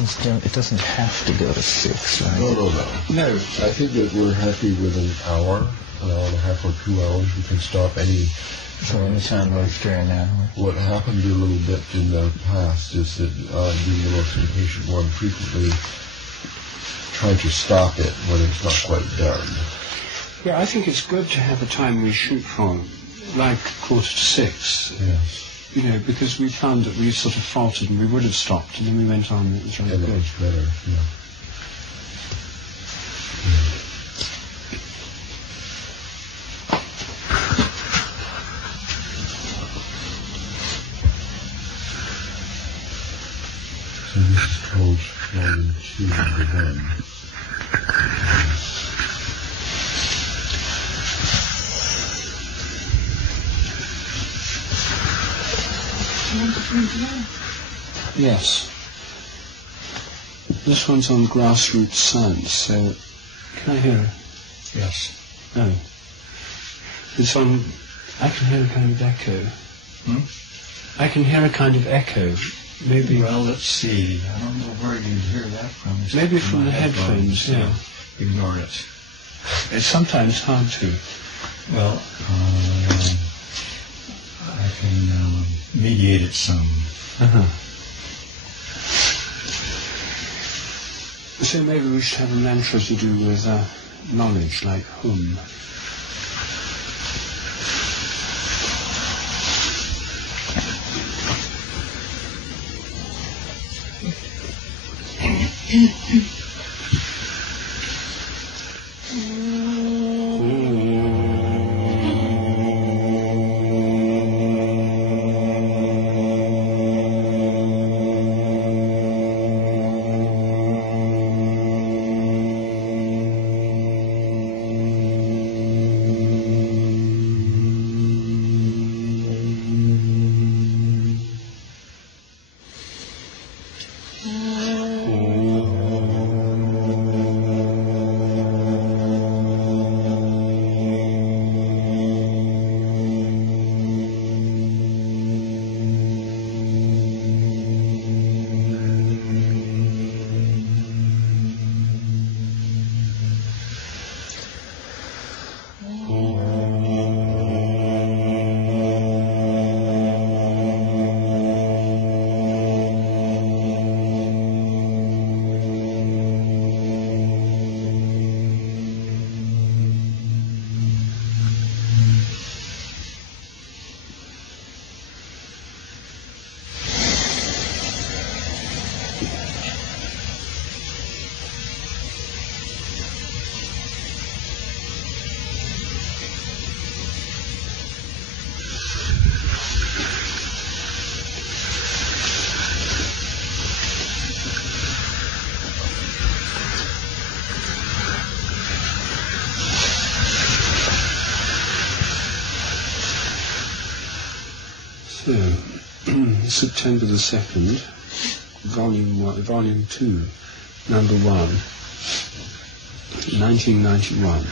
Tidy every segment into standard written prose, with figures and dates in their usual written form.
it doesn't have to go to 6, right? No. No. I think that we're happy with an hour and a half or 2 hours. We can stop any. So anytime after an hour. What happened a little bit in the past is that being the most impatient one frequently trying to stop it when it's not quite done. Yeah, I think it's good to have a time we shoot from, like 5:45. Yes. You know, because we found that we sort of faltered and we would have stopped, and then we went on and it was very And good. it was better, yeah. So this is called volume 2, number 1. Yes. This one's on grassroots science, so can I hear it? Yes. No. It's on, I can hear a kind of echo. I can hear a kind of echo. Maybe. Well, let's see. I don't know where you'd hear that from. It's Maybe from the headphones, yeah. Ignore it. It's sometimes hard to. Well, I can mediate it some. So maybe we should have a mantra to do with knowledge, like hum. So, September the 2nd, Volume 2, Number 1, 1991.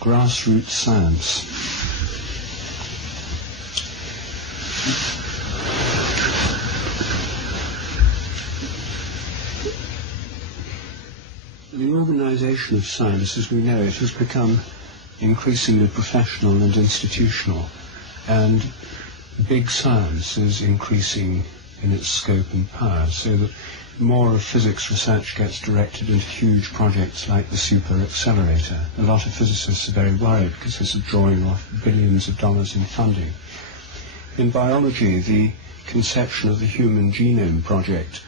Grassroots Science. The organisation of science, as we know it, has become increasingly professional and institutional, and big science is increasing in its scope and power, so that more of physics research gets directed into huge projects like the super accelerator. A lot of physicists are very worried because this is drawing off billions of dollars in funding. In biology, the conception of the Human Genome Project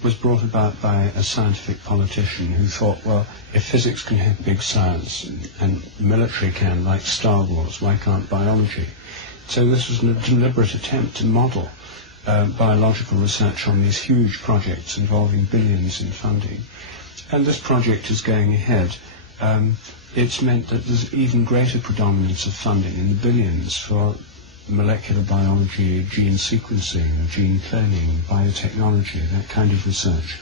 was brought about by a scientific politician who thought, well, if physics can have big science and military can, like Star Wars, why can't biology? So this was a deliberate attempt to model biological research on these huge projects involving billions in funding. And this project is going ahead. It's meant that there's even greater predominance of funding in the billions for molecular biology, gene sequencing, gene cloning, biotechnology, that kind of research.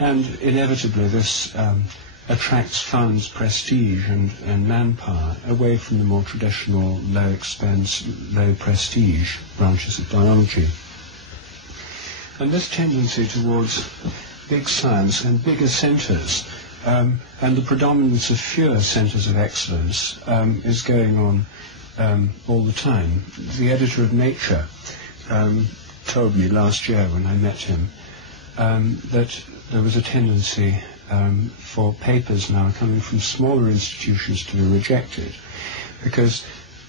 And inevitably this attracts funds, prestige and manpower away from the more traditional low expense, low prestige branches of biology. And this tendency towards big science and bigger centres, and the predominance of fewer centres of excellence is going on all the time. The editor of Nature told me last year when I met him that there was a tendency for papers now coming from smaller institutions to be rejected, because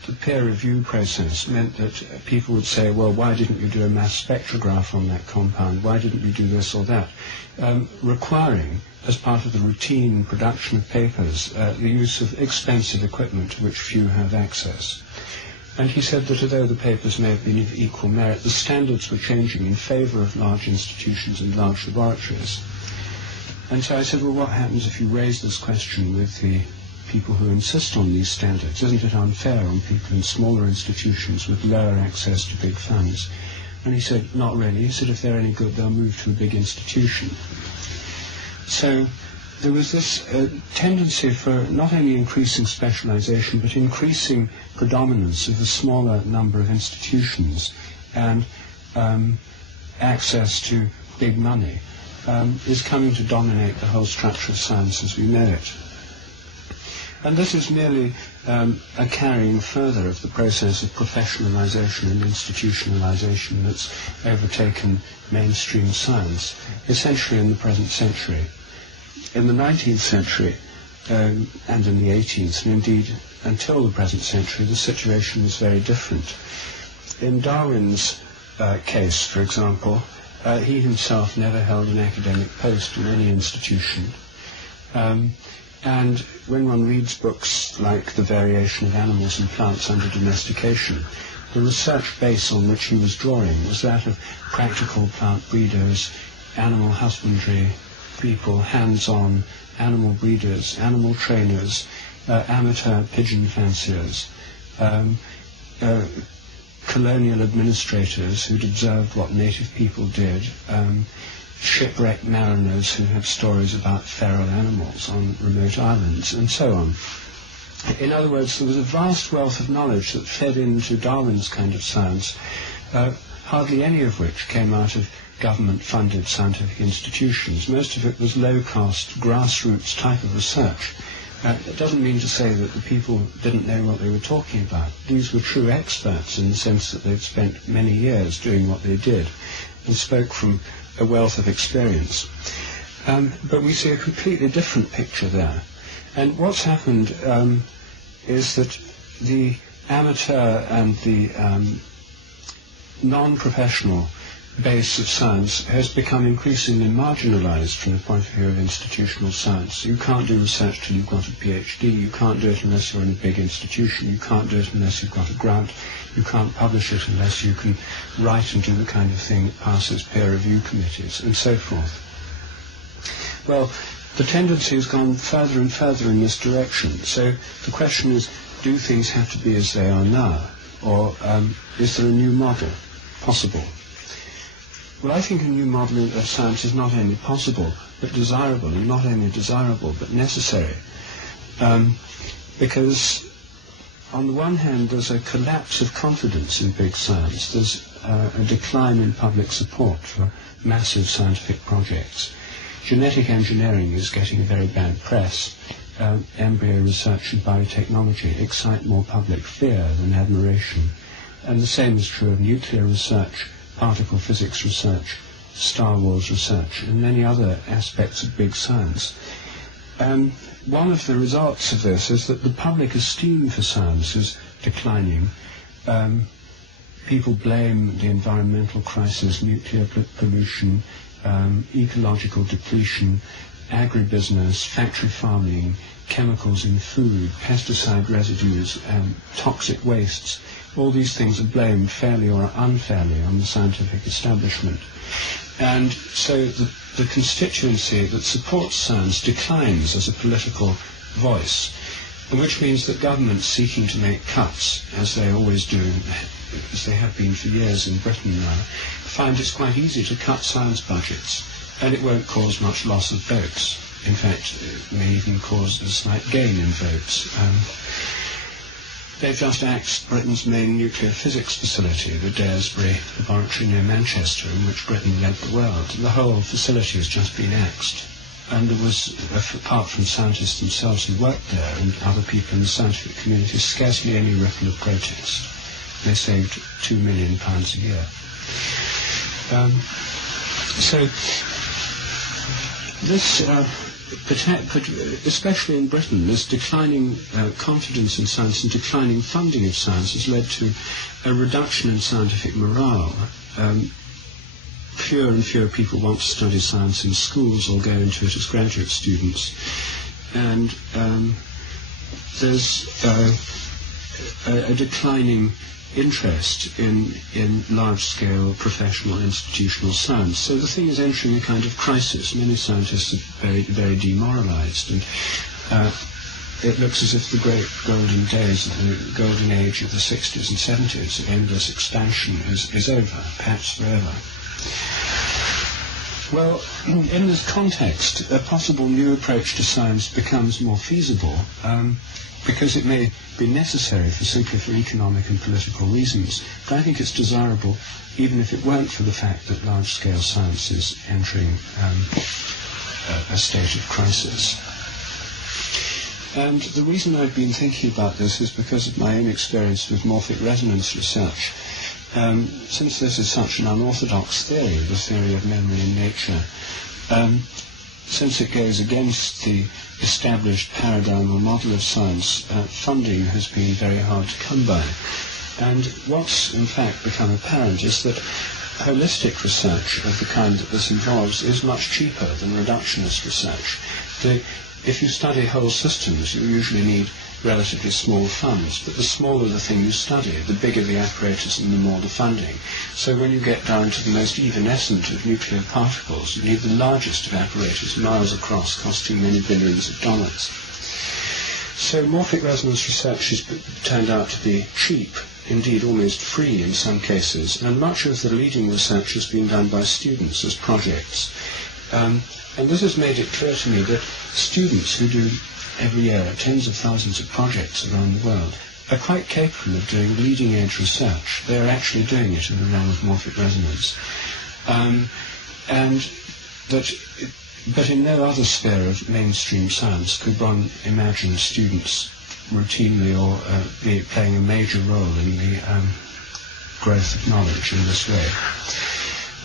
the peer review process meant that people would say, well, why didn't you do a mass spectrograph on that compound? Why didn't you do this or that? Requiring, as part of the routine production of papers, the use of expensive equipment to which few have access. And he said that although the papers may have been of equal merit, the standards were changing in favour of large institutions and large laboratories. And so I said, well, what happens if you raise this question with the people who insist on these standards? Isn't it unfair on people in smaller institutions with lower access to big funds? And he said, not really. He said, if they're any good, they'll move to a big institution. So there was this tendency for not only increasing specialization, but increasing predominance of a smaller number of institutions and access to big money is coming to dominate the whole structure of science as we know it. And this is merely a carrying further of the process of professionalization and institutionalization that's overtaken mainstream science, essentially in the present century. In the 19th century and in the 18th, and indeed until the present century, the situation was very different. In Darwin's case, for example, he himself never held an academic post in any institution. And when one reads books like The Variation of Animals and Plants Under Domestication, the research base on which he was drawing was that of practical plant breeders, animal husbandry people, hands-on animal breeders, animal trainers, amateur pigeon fanciers, colonial administrators who'd observed what native people did, shipwrecked mariners who had stories about feral animals on remote islands, and so on. In other words, there was a vast wealth of knowledge that fed into Darwin's kind of science, hardly any of which came out of government-funded scientific institutions. Most of it was low-cost, grassroots type of research. It doesn't mean to say that the people didn't know what they were talking about. These were true experts in the sense that they'd spent many years doing what they did and spoke from a wealth of experience. But we see a completely different picture there. And what's happened is that the amateur and the non-professional base of science has become increasingly marginalized from the point of view of institutional science. You can't do research till you've got a PhD. You can't do it unless you're in a big institution. You can't do it unless you've got a grant. You can't publish it unless you can write and do the kind of thing that passes peer review committees, and so forth. Well, the tendency has gone further and further in this direction. So the question is, do things have to be as they are now? Or is there a new model possible? Well, I think a new model of science is not only possible, but desirable, and not only desirable, but necessary. Because on the one hand, there's a collapse of confidence in big science. There's a decline in public support for massive scientific projects. Genetic engineering is getting a very bad press. Embryo research and biotechnology excite more public fear than admiration. And the same is true of nuclear research, particle physics research, Star Wars research, and many other aspects of big science. One of the results of this is that the public esteem for science is declining. People blame the environmental crisis, nuclear pollution, ecological depletion, agribusiness, factory farming, chemicals in food, pesticide residues, toxic wastes. All these things are blamed fairly or unfairly on the scientific establishment. And so the constituency that supports science declines as a political voice, which means that governments seeking to make cuts, as they always do, as they have been for years in Britain now, find it's quite easy to cut science budgets, and it won't cause much loss of votes. In fact, it may even cause a slight gain in votes. they've just axed Britain's main nuclear physics facility, the Daresbury laboratory near Manchester, in which Britain led the world. The whole facility has just been axed. And there was, apart from scientists themselves who worked there and other people in the scientific community, scarcely any ripple of protest. They saved £2 million a year. So this, especially in Britain, this declining confidence in science and declining funding of science has led to a reduction in scientific morale. Fewer and fewer people want to study science in schools or go into it as graduate students. And there's a declining interest in large-scale professional institutional science. So the thing is entering a kind of crisis. Many scientists are very, very demoralized, and it looks as if the great golden days, the golden age of the 60s and 70s of endless expansion is over, perhaps forever. Well, in this context, a possible new approach to science becomes more feasible because it may be necessary simply for economic and political reasons. But I think it's desirable, even if it weren't for the fact that large-scale science is entering a state of crisis. And the reason I've been thinking about this is because of my own experience with morphic resonance research. Since this is such an unorthodox theory, the theory of memory in nature, since it goes against the established paradigm or model of science, funding has been very hard to come by. And what's in fact become apparent is that holistic research of the kind that this involves is much cheaper than reductionist research. If you study whole systems, you usually need relatively small funds, but the smaller the thing you study, the bigger the apparatus and the more the funding. So when you get down to the most evanescent of nuclear particles, you need the largest of apparatus, miles across, costing many billions of dollars. So morphic resonance research has turned out to be cheap, indeed almost free in some cases, and much of the leading research has been done by students as projects. And this has made it clear to me that students who do every year tens of thousands of projects around the world are quite capable of doing leading-edge research. They are actually doing it in the realm of morphic resonance. But in no other sphere of mainstream science could one imagine students routinely or be playing a major role in the growth of knowledge in this way.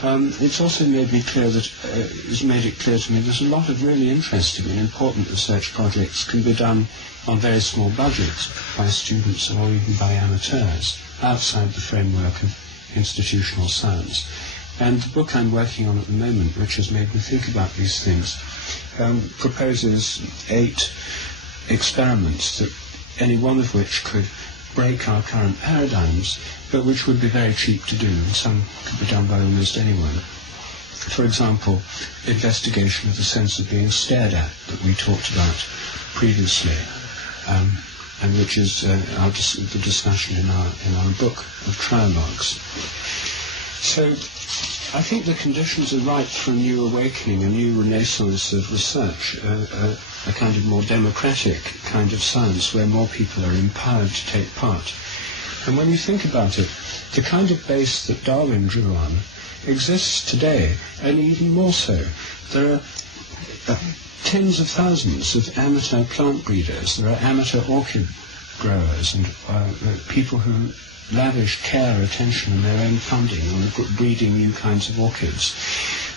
It's also made me clear that it's made it clear to me there's a lot of really interesting and important research projects can be done on very small budgets by students or even by amateurs outside the framework of institutional science. And the book I'm working on at the moment, which has made me think about these things, proposes 8 experiments, that any one of which could break our current paradigms, but which would be very cheap to do, and some could be done by almost anyone. For example, investigation of the sense of being stared at that we talked about previously, and which is the discussion in our book of Trialogues. So I think the conditions are right for a new awakening, a new renaissance of research, a kind of more democratic kind of science where more people are empowered to take part. And when you think about it, the kind of base that Darwin drew on exists today, and even more so. There are tens of thousands of amateur plant breeders, there are amateur orchid growers, and people who lavish care, attention and their own funding on breeding new kinds of orchids.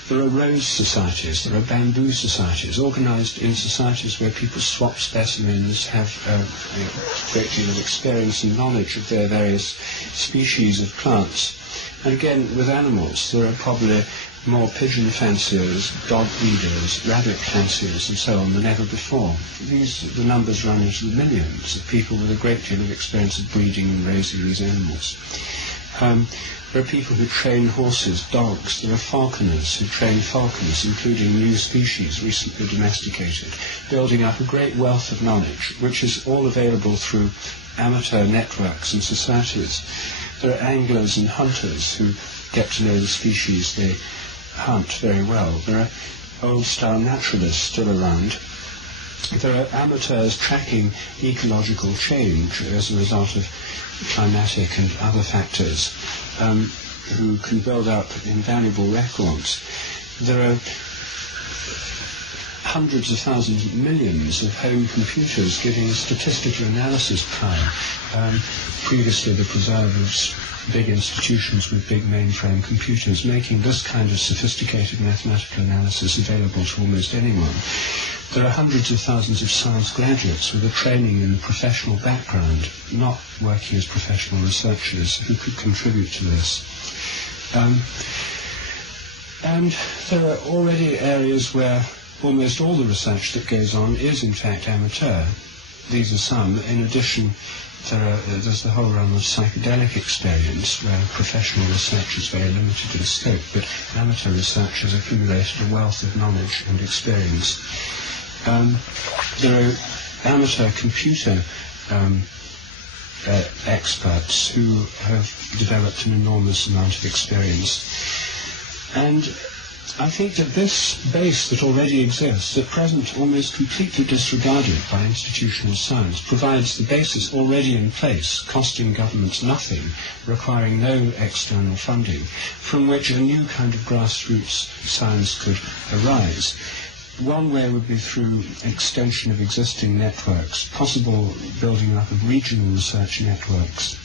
There are rose societies, there are bamboo societies, organized in societies where people swap specimens, have a great deal of experience and knowledge of their various species of plants. And again, with animals, there are probably more pigeon fanciers, dog breeders, rabbit fanciers and so on than ever before. The numbers run into the millions of people with a great deal of experience of breeding and raising these animals. There are people who train horses, dogs. There are falconers who train falcons, including new species recently domesticated, building up a great wealth of knowledge, which is all available through amateur networks and societies. There are anglers and hunters who get to know the species they hunt very well. There are old-style naturalists still around. there are amateurs tracking ecological change as a result of climatic and other factors, who can build up invaluable records. There are hundreds of thousands, millions of home computers giving statistical analysis power. Previously the preserve of big institutions with big mainframe computers, making this kind of sophisticated mathematical analysis available to almost anyone. There are hundreds of thousands of science graduates with a training in a professional background, not working as professional researchers, who could contribute to this. And there are already areas where almost all the research that goes on is in fact amateur. These are some. In addition, there's the whole realm of psychedelic experience, where professional research is very limited in scope, but amateur research has accumulated a wealth of knowledge and experience. There are amateur computer experts who have developed an enormous amount of experience. And I think that this base that already exists, at present almost completely disregarded by institutional science, provides the basis already in place, costing governments nothing, requiring no external funding, from which a new kind of grassroots science could arise. One way would be through extension of existing networks, possible building up of regional research networks.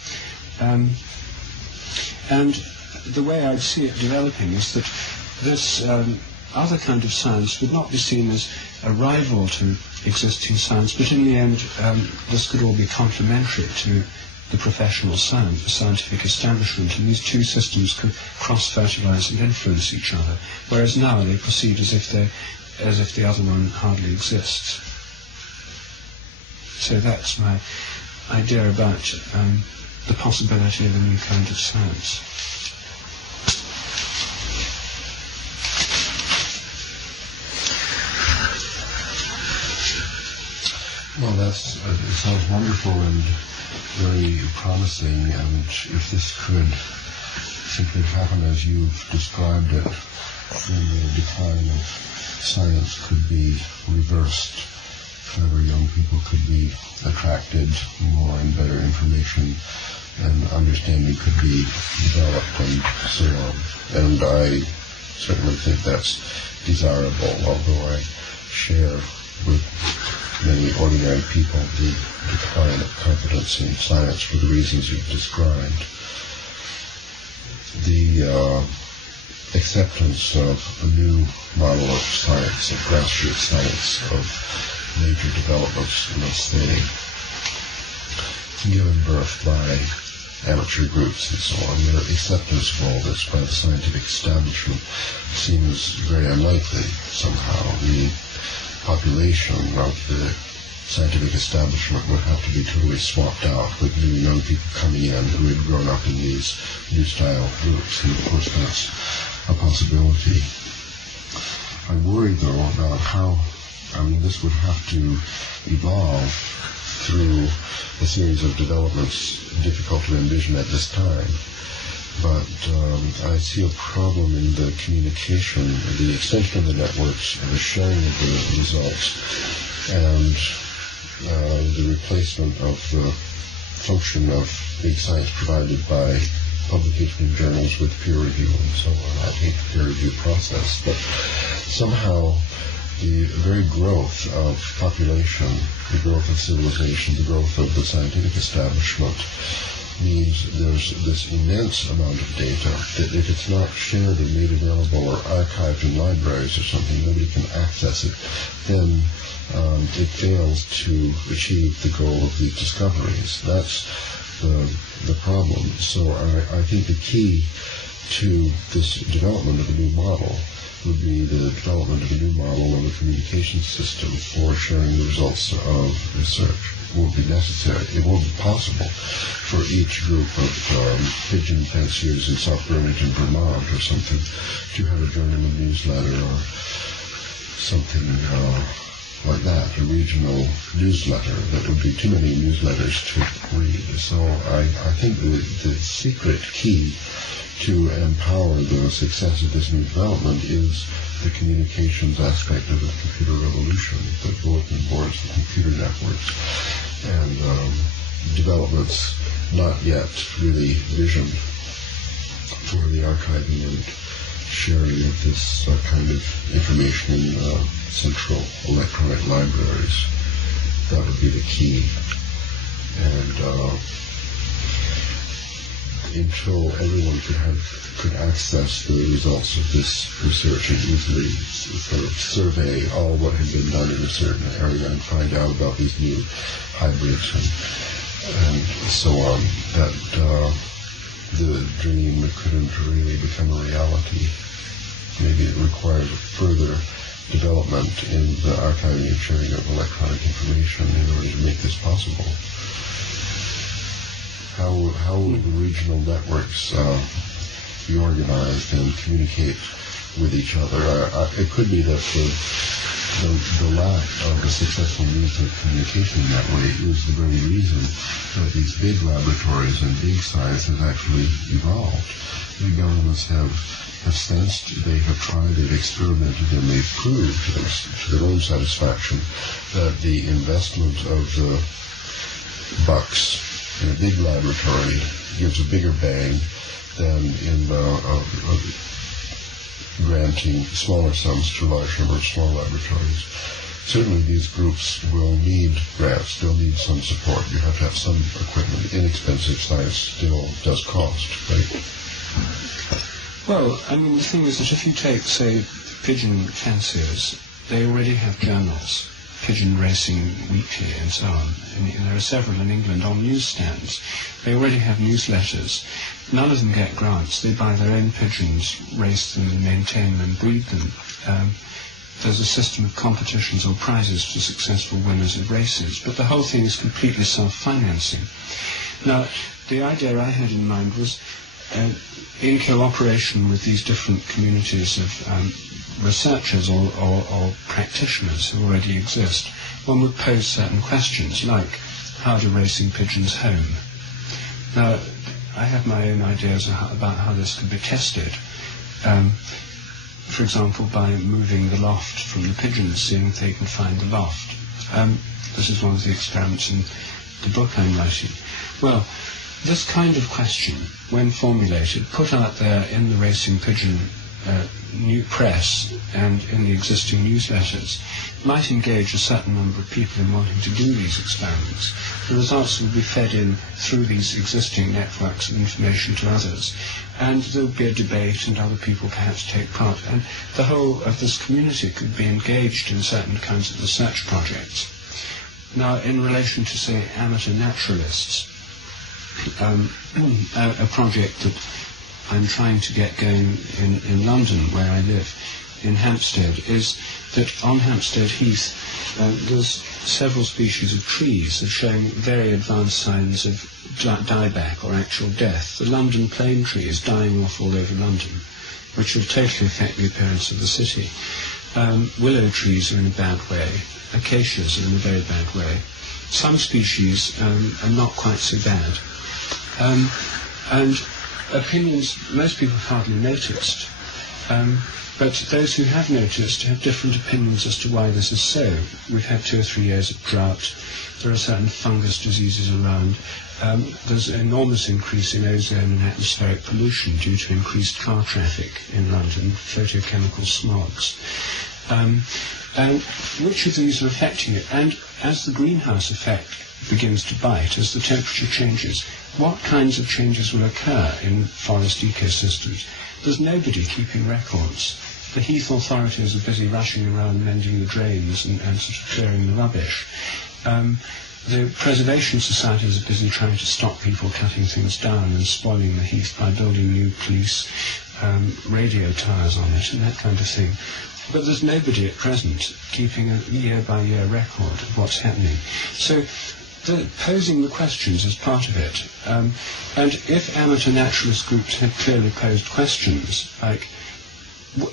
And the way I'd see it developing is that this other kind of science would not be seen as a rival to existing science, but in the end this could all be complementary to the professional science, the scientific establishment, and these two systems could cross-fertilize and influence each other, whereas now they proceed as if the other one hardly exists. So that's my idea about the possibility of a new kind of science. Well, it sounds wonderful and very promising, and if this could simply happen as you've described it, then the decline of science could be reversed. Clever young people could be attracted, more and better information and understanding could be developed, and so on. And I certainly think that's desirable, although I share with many ordinary people the decline of confidence in science for the reasons you've described. The acceptance of a new model of science, of grassroots science, of major developments, let's say, given birth by amateur groups and so on, their acceptance of all this by the scientific establishment seems very unlikely somehow. The population of the scientific establishment would have to be totally swapped out with new young people coming in who had grown up in these new style groups, and of course that's a possibility. I worry though about how this would have to evolve through a series of developments difficult to envision at this time. But I see a problem in the communication, the extension of the networks, and the sharing of the results, and the replacement of the function of big science provided by publication in journals with peer review and so on. I hate the peer review process, but somehow the very growth of population, the growth of civilization, the growth of the scientific establishment means there's this immense amount of data that if it's not shared and made available or archived in libraries or something, nobody can access it, then it fails to achieve the goal of these discoveries. That's the problem. So I think the key to this development of a new model would be the development of a new model of a communication system for sharing the results of research. It won't be necessary. It won't be possible for each group of pigeon fanciers in South Burlington, Vermont or something to have a journal newsletter or something like that, a regional newsletter. That would be too many newsletters to read. So I think the secret key to empower the success of this new development is the communications aspect of the computer revolution, the bulletin boards, the computer networks, and developments not yet really visioned for the archiving and sharing of this kind of information in central electronic libraries. That would be the key. And until everyone could access the results of this research and easily sort of survey all what had been done in a certain area and find out about these new hybrids and so on, that the dream couldn't really become a reality. Maybe it requires further development in the archiving and sharing of electronic information in order to make this possible. How will the regional networks be organized and communicate with each other? It could be that the lack of a successful means of communication in that way is the very reason that these big laboratories and big science has actually evolved. The governments have sensed, they have tried, they've experimented, and they've proved to their own satisfaction that the investment of the bucks in a big laboratory gives a bigger bang than in granting smaller sums to a large number of small laboratories. Certainly these groups will need grants, they'll need some support. You have to have some equipment. Inexpensive science still does cost, right? Well, I mean, the thing is that if you take, say, pigeon fanciers, they already have journals, Pigeon Racing Weekly and so on. And there are several in England on newsstands. They already have newsletters. None of them get grants. They buy their own pigeons, race them and maintain them, breed them. There's a system of competitions or prizes for successful winners of races, but the whole thing is completely self-financing. Now, the idea I had in mind was, in cooperation with these different communities of researchers or practitioners who already exist, one would pose certain questions like, how do racing pigeons home? Now, I have my own ideas about how this can be tested. For example, by moving the loft from the pigeons, seeing if they can find the loft. This is one of the experiments in the book I'm writing. Well, this kind of question, when formulated, put out there in the racing pigeon new press and in the existing newsletters, might engage a certain number of people in wanting to do these experiments. The results will be fed in through these existing networks of information to others, and there will be a debate and other people perhaps take part, and the whole of this community could be engaged in certain kinds of research projects. Now, in relation to, say, amateur naturalists, a project that I'm trying to get going in London, where I live, in Hampstead, is that on Hampstead Heath there's several species of trees that are showing very advanced signs of dieback or actual death. The London plane tree is dying off all over London, which will totally affect the appearance of the city. Willow trees are in a bad way. Acacias are in a very bad way. Some species are not quite so bad. And opinions, most people have hardly noticed, but those who have noticed have different opinions as to why this is so. We've had 2 or 3 years of drought. There are certain fungus diseases around. There's an enormous increase in ozone and atmospheric pollution due to increased car traffic in London, photochemical smogs. And which of these are affecting it? And as the greenhouse effect begins to bite, as the temperature changes, what kinds of changes will occur in forest ecosystems? There's nobody keeping records. The Heath authorities are busy rushing around mending the drains and sort of clearing the rubbish. The preservation societies are busy trying to stop people cutting things down and spoiling the Heath by building new police radio towers on it and that kind of thing. But there's nobody at present keeping a year-by-year record of what's happening. So posing the questions is part of it. And if amateur naturalist groups had clearly posed questions, like,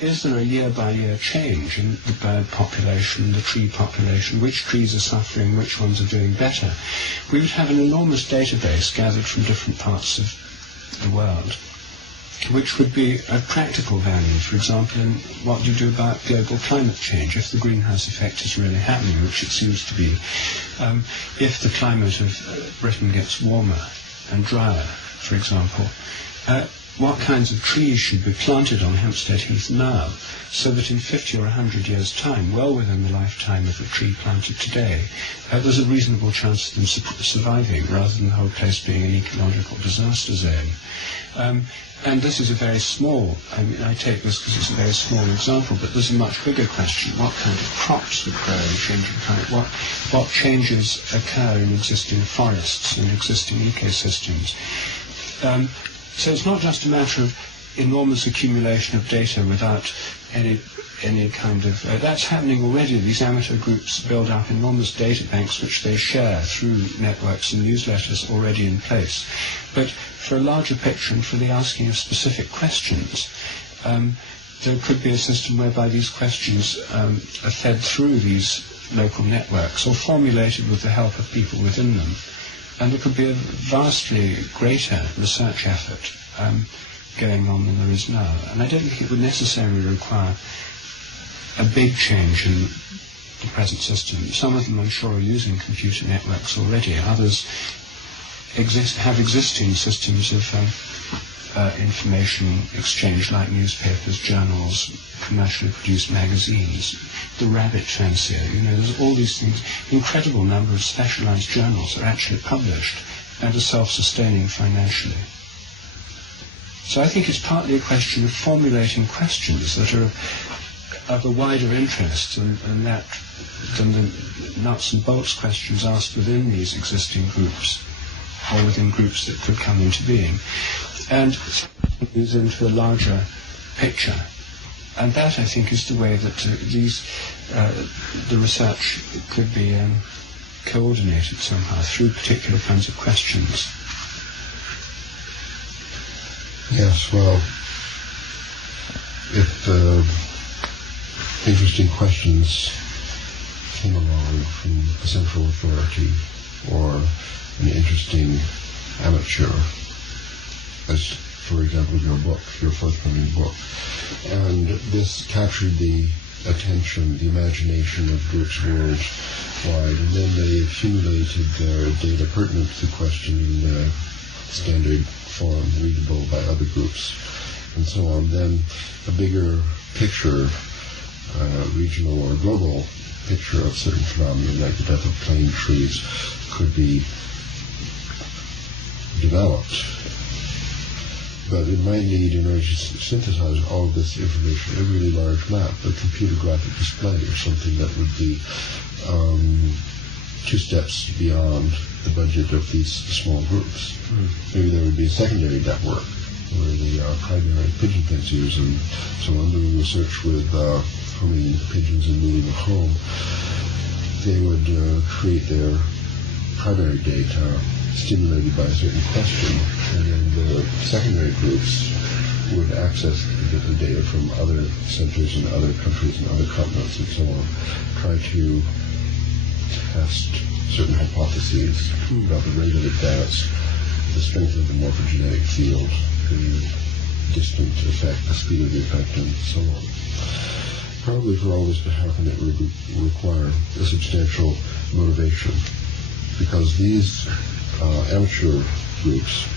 is there a year-by-year change in the bird population, the tree population, which trees are suffering, which ones are doing better, we would have an enormous database gathered from different parts of the world. which would be of practical value. For example, in what do you do about global climate change? If the greenhouse effect is really happening, which it seems to be, if the climate of Britain gets warmer and drier, for example, what kinds of trees should be planted on Hampstead Heath now, so that in 50 or 100 years' time, well within the lifetime of a tree planted today, there's a reasonable chance of them surviving, rather than the whole place being an ecological disaster zone. And this is a very small, I take this because it's a very small example, but there's a much bigger question. What kind of crops would grow in changing climate? What changes occur in existing forests and existing ecosystems? So it's not just a matter of enormous accumulation of data without any kind of... that's happening already. These amateur groups build up enormous data banks which they share through networks and newsletters already in place. But for a larger picture and for the asking of specific questions, there could be a system whereby these questions are fed through these local networks or formulated with the help of people within them. And there could be a vastly greater research effort going on than there is now. And I don't think it would necessarily require a big change in the present system. Some of them, I'm sure, are using computer networks already. Others have existing systems of information exchange, like newspapers, journals, commercially produced magazines, the rabbit fancier. There's all these things. Incredible number of specialized journals are actually published and are self-sustaining financially. So I think it's partly a question of formulating questions that are of a wider interest than the nuts and bolts questions asked within these existing groups or within groups that could come into being, and is into a larger picture. And that, I think, is the way that the research could be coordinated somehow through particular kinds of questions. Yes, well, if interesting questions came along from a central authority or an interesting amateur, as, for example, your forthcoming book, and this captured the attention, the imagination of groups worldwide, and then they accumulated their data pertinent to the question in standard form, readable by other groups, and so on, then a bigger picture, regional or global picture of certain phenomena, like the death of plane trees, could be developed. But it might need, in order to synthesize all of this information, a really large map, a computer graphic display, or something that would be 2 steps beyond the budget of these small groups. Maybe there would be a secondary network where the primary pigeon fanciers and so on, doing research with homing pigeons and moving them home. They would create their primary data stimulated by a certain question, and then the secondary groups would access the data from other centers in other countries and other continents and so on, try to test certain hypotheses about the rate of advance, the strength of the morphogenetic field, the distant effect, the speed of the effect, and so on. Probably for all this to happen, it would require a substantial motivation, because these amateur groups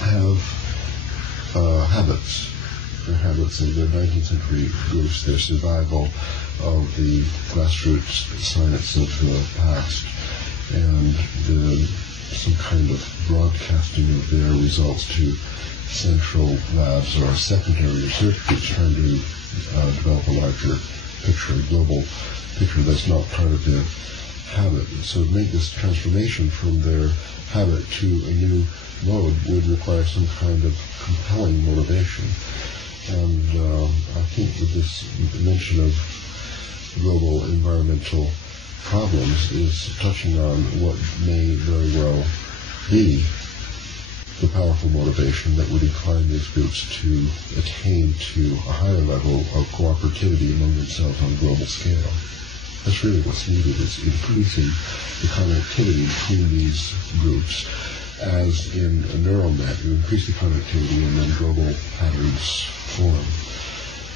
have habits. Their habits in the 19th century groups, their survival of the grassroots science of the past, and some kind of broadcasting of their results to central labs or secondary research groups trying to develop a larger picture, a global picture that's not part of their habit. So to make this transformation from their habit to a new mode would require some kind of compelling motivation. And I think that this mention of global environmental problems is touching on what may very well be the powerful motivation that would incline these groups to attain to a higher level of cooperativity among themselves on a global scale. That's really what's needed, is increasing the connectivity between these groups as in a neural net, you increase the connectivity and then global patterns form.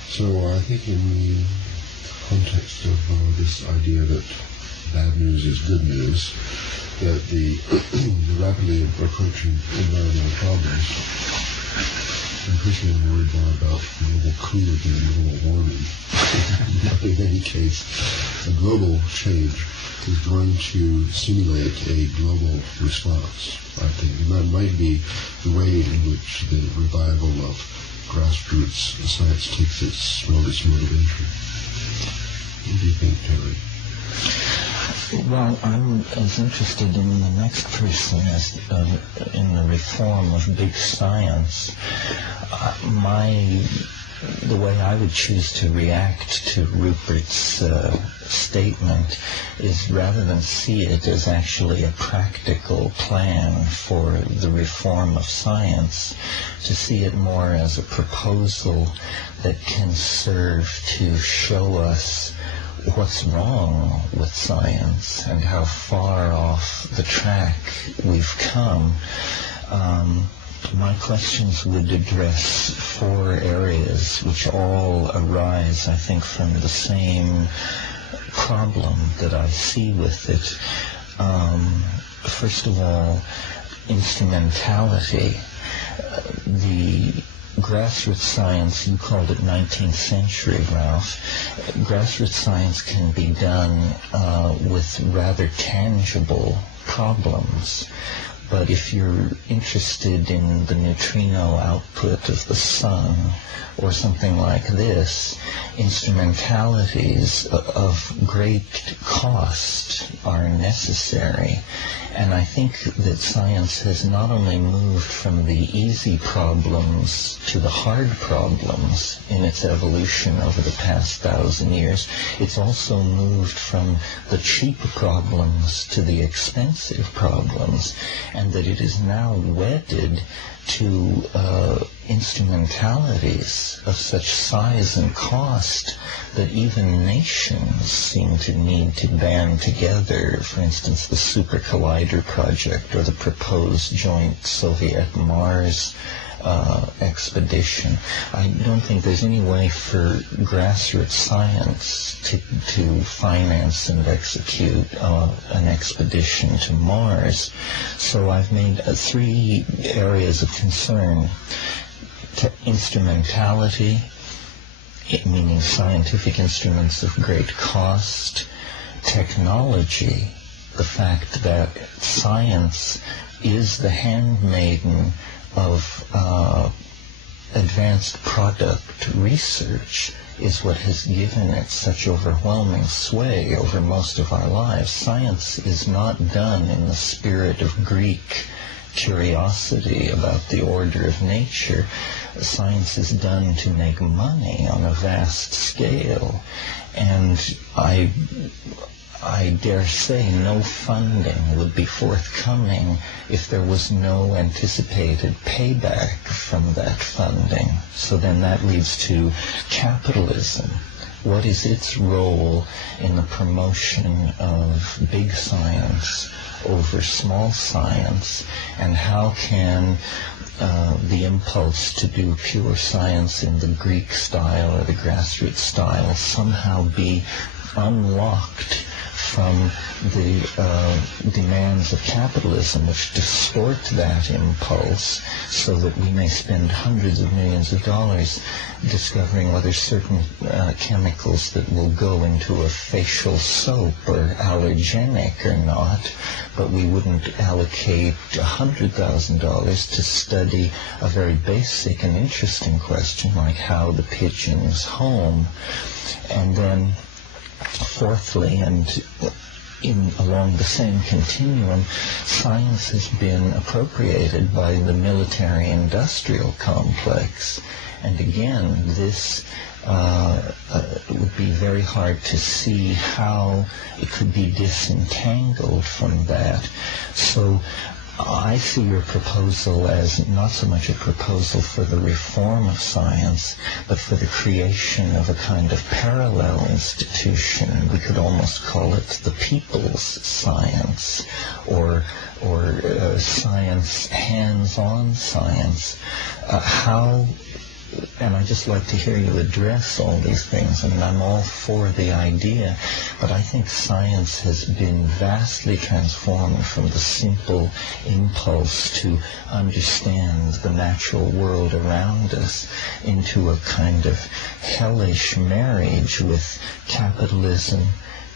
So I think in the context of this idea that bad news is good news, that the rapidly approaching environmental problems, increasingly worried more about global cooling than global warming. But in any case, a global change is going to simulate a global response, I think. And that might be the way in which the revival of grassroots science takes its strongest motivation. What do you think, Terry? Well, I'm as interested in the next person as in the reform of big science. The way I would choose to react to Rupert's statement is, rather than see it as actually a practical plan for the reform of science, to see it more as a proposal that can serve to show us what's wrong with science and how far off the track we've come. My questions would address 4 areas which all arise, I think, from the same problem that I see with it. First of all, instrumentality. The grassroots science, you called it 19th century, Ralph. Grassroots science can be done with rather tangible problems. But if you're interested in the neutrino output of the sun or something like this, instrumentalities of great cost are necessary. And I think that science has not only moved from the easy problems to the hard problems in its evolution over the past 1,000 years, it's also moved from the cheap problems to the expensive problems, and that it is now wedded to instrumentalities of such size and cost that even nations seem to need to band together. For instance, the Super Collider project or the proposed joint Soviet-Mars expedition. I don't think there's any way for grassroots science to finance and execute an expedition to Mars. So I've made 3 areas of concern. Instrumentality, meaning scientific instruments of great cost. Technology, the fact that science is the handmaiden of advanced product research, is what has given it such overwhelming sway over most of our lives. Science is not done in the spirit of Greek curiosity about the order of nature. Science is done to make money on a vast scale, and I dare say no funding would be forthcoming if there was no anticipated payback from that funding. So then that leads to capitalism. What is its role in the promotion of big science over small science, and how can the impulse to do pure science in the Greek style or the grassroots style somehow be unlocked from the demands of capitalism, which distort that impulse so that we may spend hundreds of millions of dollars discovering whether certain chemicals that will go into a facial soap are allergenic or not, but we wouldn't allocate $100,000 to study a very basic and interesting question like how the pigeons home. And then fourthly, and along the same continuum, science has been appropriated by the military-industrial complex. And again, this would be very hard to see how it could be disentangled from that. So I see your proposal as not so much a proposal for the reform of science, but for the creation of a kind of parallel institution. We could almost call it the people's science, or science, hands-on science. And I'd just like to hear you address all these things. I mean, I'm all for the idea, but I think science has been vastly transformed from the simple impulse to understand the natural world around us into a kind of hellish marriage with capitalism,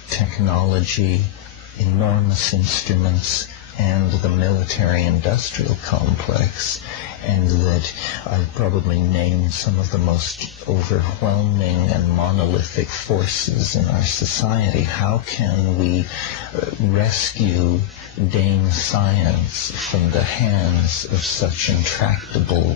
technology, enormous instruments, and the military-industrial complex. And that I've probably named some of the most overwhelming and monolithic forces in our society. How can we rescue Dane science from the hands of such intractable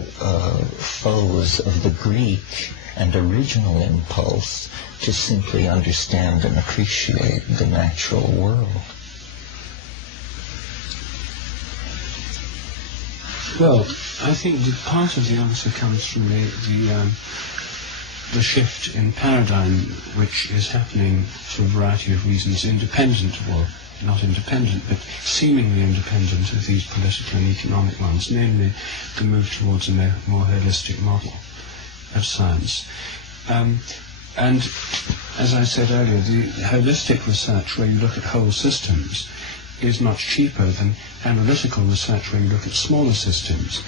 foes of the Greek and original impulse to simply understand and appreciate the natural world? Well, I think that part of the answer comes from the shift in paradigm, which is happening for a variety of reasons, independent, or not independent, but seemingly independent of these political and economic ones, namely the move towards a more holistic model of science. And as I said earlier, the holistic research, where you look at whole systems, is much cheaper than analytical research where you look at smaller systems.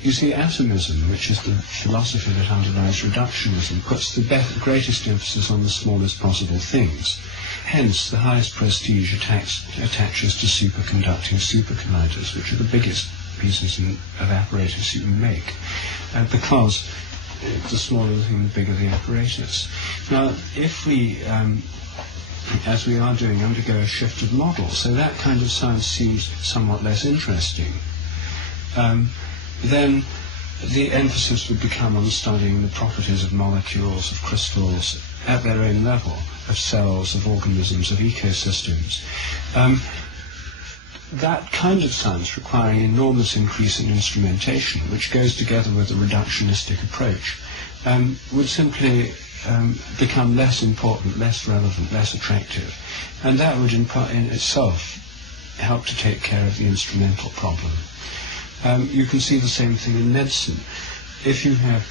You see, atomism, which is the philosophy that underlies reductionism, puts the greatest emphasis on the smallest possible things. Hence, the highest prestige attaches to superconducting supercolliders, which are the biggest pieces of apparatus you can make, because the smaller the thing, the bigger the apparatus. Now, if we as we are doing, undergo a shift of model, so that kind of science seems somewhat less interesting, then the emphasis would become on studying the properties of molecules, of crystals, at their own level, of cells, of organisms, of ecosystems. That kind of science, requiring an enormous increase in instrumentation, which goes together with a reductionistic approach, would simply become less important, less relevant, less attractive. And that would in itself help to take care of the instrumental problem. You can see the same thing in medicine. If you have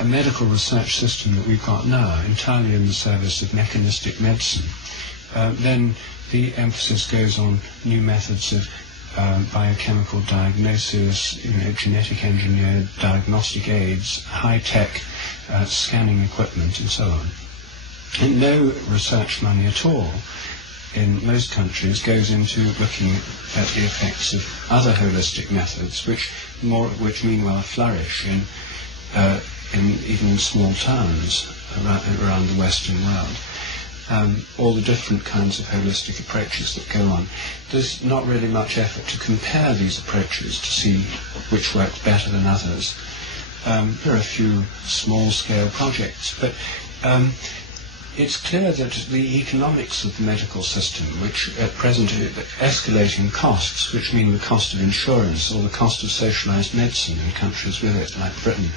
a medical research system that we've got now, entirely in the service of mechanistic medicine, then the emphasis goes on new methods of biochemical diagnosis, genetic engineered diagnostic aids, high-tech scanning equipment, and so on. And no research money at all in most countries goes into looking at the effects of other holistic methods, which meanwhile flourish even in small towns around the Western world. All the different kinds of holistic approaches that go on. There's not really much effort to compare these approaches to see which works better than others. There are a few small-scale projects, but it's clear that the economics of the medical system, which at present are escalating costs, which mean the cost of insurance or the cost of socialized medicine in countries with it, like Britain,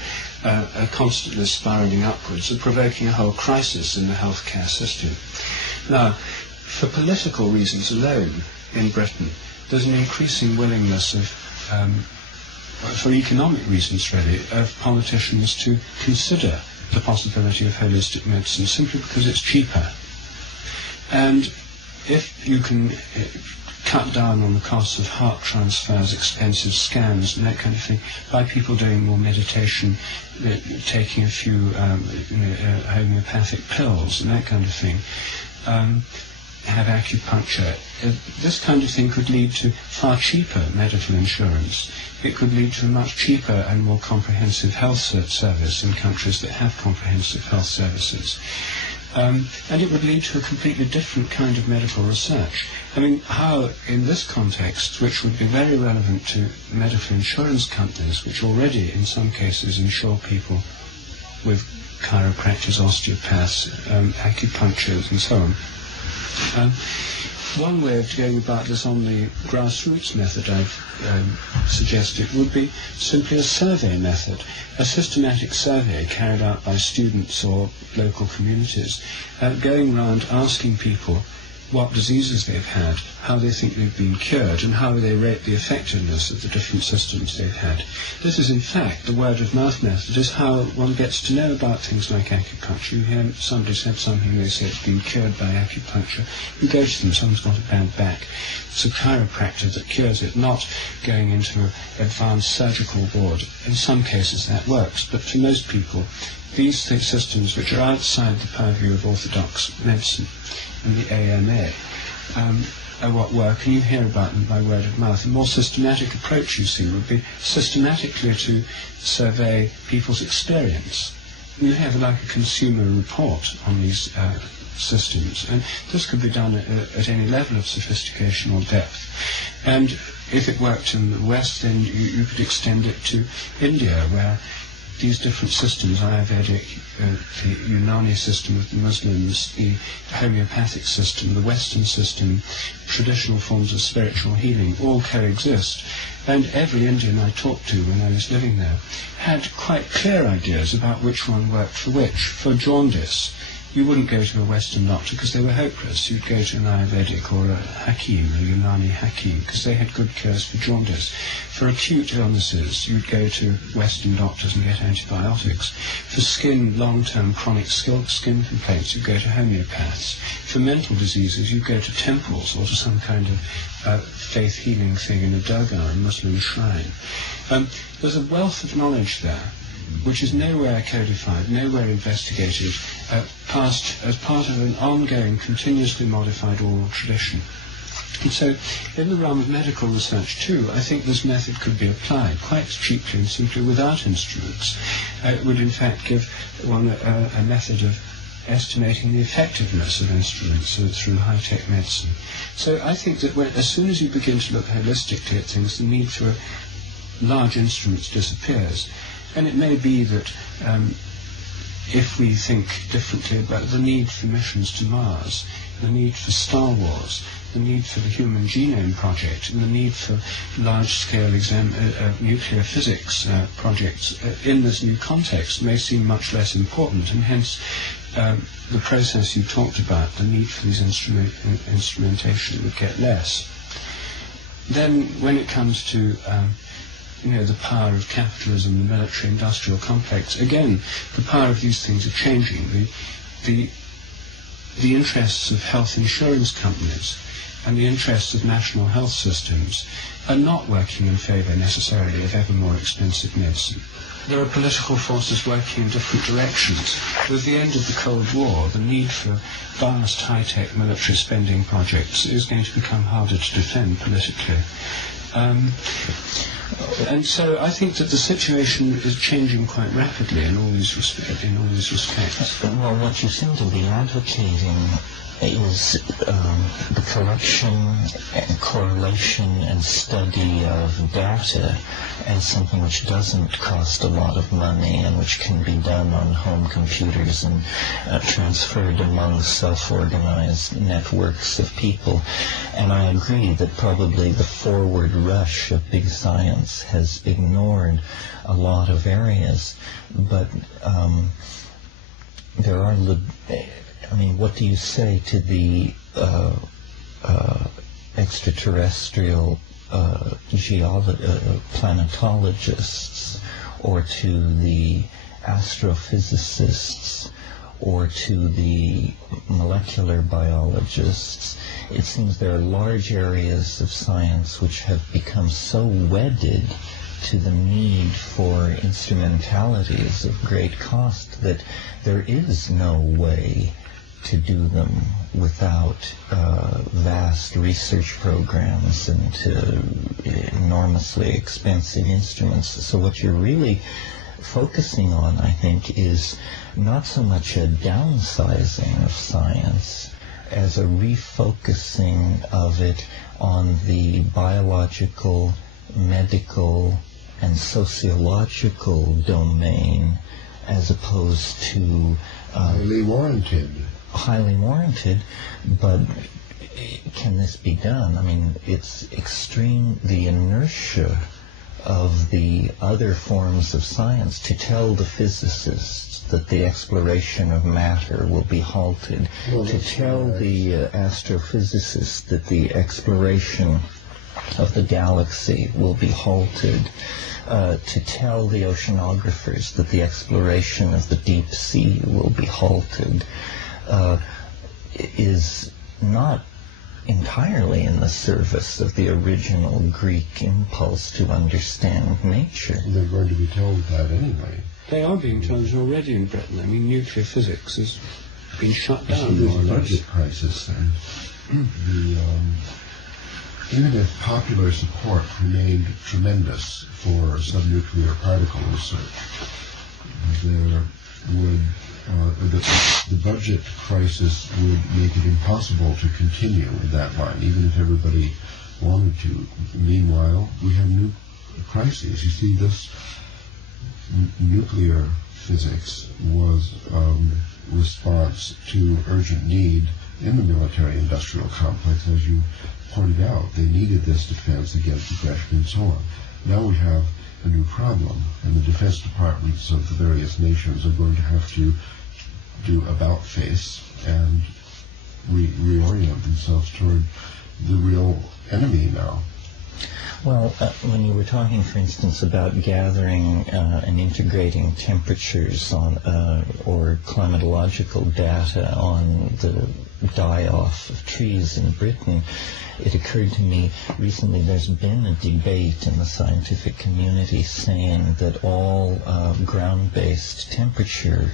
are constantly spiraling upwards, are provoking a whole crisis in the healthcare system. Now, for political reasons alone in Britain, there's an increasing willingness for economic reasons really, of politicians to consider the possibility of holistic medicine simply because it's cheaper. And if you can cut down on the costs of heart transfers, expensive scans, and that kind of thing, by people doing more meditation, taking a few homeopathic pills and that kind of thing, have acupuncture, this kind of thing could lead to far cheaper medical insurance. It could lead to a much cheaper and more comprehensive health service in countries that have comprehensive health services. And it would lead to a completely different kind of medical research. I mean, how, in this context, which would be very relevant to medical insurance companies, which already, in some cases, insure people with chiropractors, osteopaths, acupuncturists, and so on, one way of going about this on the grassroots method I've suggested would be simply a survey method, a systematic survey carried out by students or local communities, going around asking people what diseases they've had, how they think they've been cured, and how they rate the effectiveness of the different systems they've had. This is, in fact, the word-of-mouth method, is how one gets to know about things like acupuncture. You hear somebody said something, they say it's been cured by acupuncture. You go to them, someone's got a bad back. It's a chiropractor that cures it, not going into an advanced surgical ward. In some cases that works, but for most people, these systems, which are outside the purview of orthodox medicine and the AMA, are what work, and you hear about them by word of mouth. A more systematic approach, you see, would be systematically to survey people's experience. You have like a consumer report on these systems, and this could be done at any level of sophistication or depth. And if it worked in the West, then you could extend it to India, where these different systems, Ayurvedic, the Unani system of the Muslims, the homeopathic system, the Western system, traditional forms of spiritual healing, all coexist. And every Indian I talked to when I was living there had quite clear ideas about which one worked for which. For jaundice, you wouldn't go to a Western doctor because they were hopeless. You'd go to an Ayurvedic or a Hakim, a Unani Hakim, because they had good cures for jaundice. For acute illnesses, you'd go to Western doctors and get antibiotics. For skin, long-term chronic skin complaints, you'd go to homeopaths. For mental diseases, you'd go to temples or to some kind of faith healing thing in a dargah, a Muslim shrine. There's a wealth of knowledge there, which is nowhere codified, nowhere investigated, as part of an ongoing, continuously modified oral tradition. And so, in the realm of medical research too, I think this method could be applied quite cheaply and simply without instruments. It would in fact give one a method of estimating the effectiveness of instruments through high-tech medicine. So I think that as soon as you begin to look holistically at things, the need for large instruments disappears. And it may be that if we think differently about the need for missions to Mars, the need for Star Wars, the need for the Human Genome Project, and the need for large-scale nuclear physics projects in this new context may seem much less important, and hence the process you talked about, the need for these instrumentation would get less. Then when it comes to the power of capitalism, the military-industrial complex, again, the power of these things are changing. The interests of health insurance companies and the interests of national health systems are not working in favour necessarily of ever more expensive medicine. There are political forces working in different directions. With the end of the Cold War, the need for vast high-tech military spending projects is going to become harder to defend politically. And so I think that the situation is changing quite rapidly in all these respects. Well, what you seem to be advocating is the collection and correlation and study of data as something which doesn't cost a lot of money and which can be done on home computers and transferred among self-organized networks of people. And I agree that probably the forward rush of big science has ignored a lot of areas, but there are what do you say to the extraterrestrial planetologists, or to the astrophysicists, or to the molecular biologists? It seems there are large areas of science which have become so wedded to the need for instrumentalities of great cost that there is no way to do them without vast research programs and enormously expensive instruments. So what you're really focusing on, I think, is not so much a downsizing of science as a refocusing of it on the biological, medical, and sociological domain, as opposed to highly warranted, but can this be done? I mean, it's extreme, the inertia of the other forms of science to tell the physicists that the exploration of matter will be halted, to tell the astrophysicists that the exploration of the galaxy will be halted, to tell the oceanographers that the exploration of the deep sea will be halted, is not entirely in the service of the original Greek impulse to understand nature. They're going to be told that anyway. They are being told already in Britain. I mean, nuclear physics has been shut So down. there's more or a less. budget crisis, and even if popular support remained tremendous for subnuclear particle research, there would the budget crisis would make it impossible to continue in that line, even if everybody wanted to. Meanwhile, we have new crises. You see, this nuclear physics was response to urgent need in the military-industrial complex, as you pointed out. They needed this defense against aggression and so on. Now we have a new problem, and the defense departments of the various nations are going to have to do about-face and reorient themselves toward the real enemy now. Well, when you were talking, for instance, about gathering and integrating temperatures on or climatological data on the die-off of trees in Britain, it occurred to me recently there's been a debate in the scientific community saying that all ground-based temperature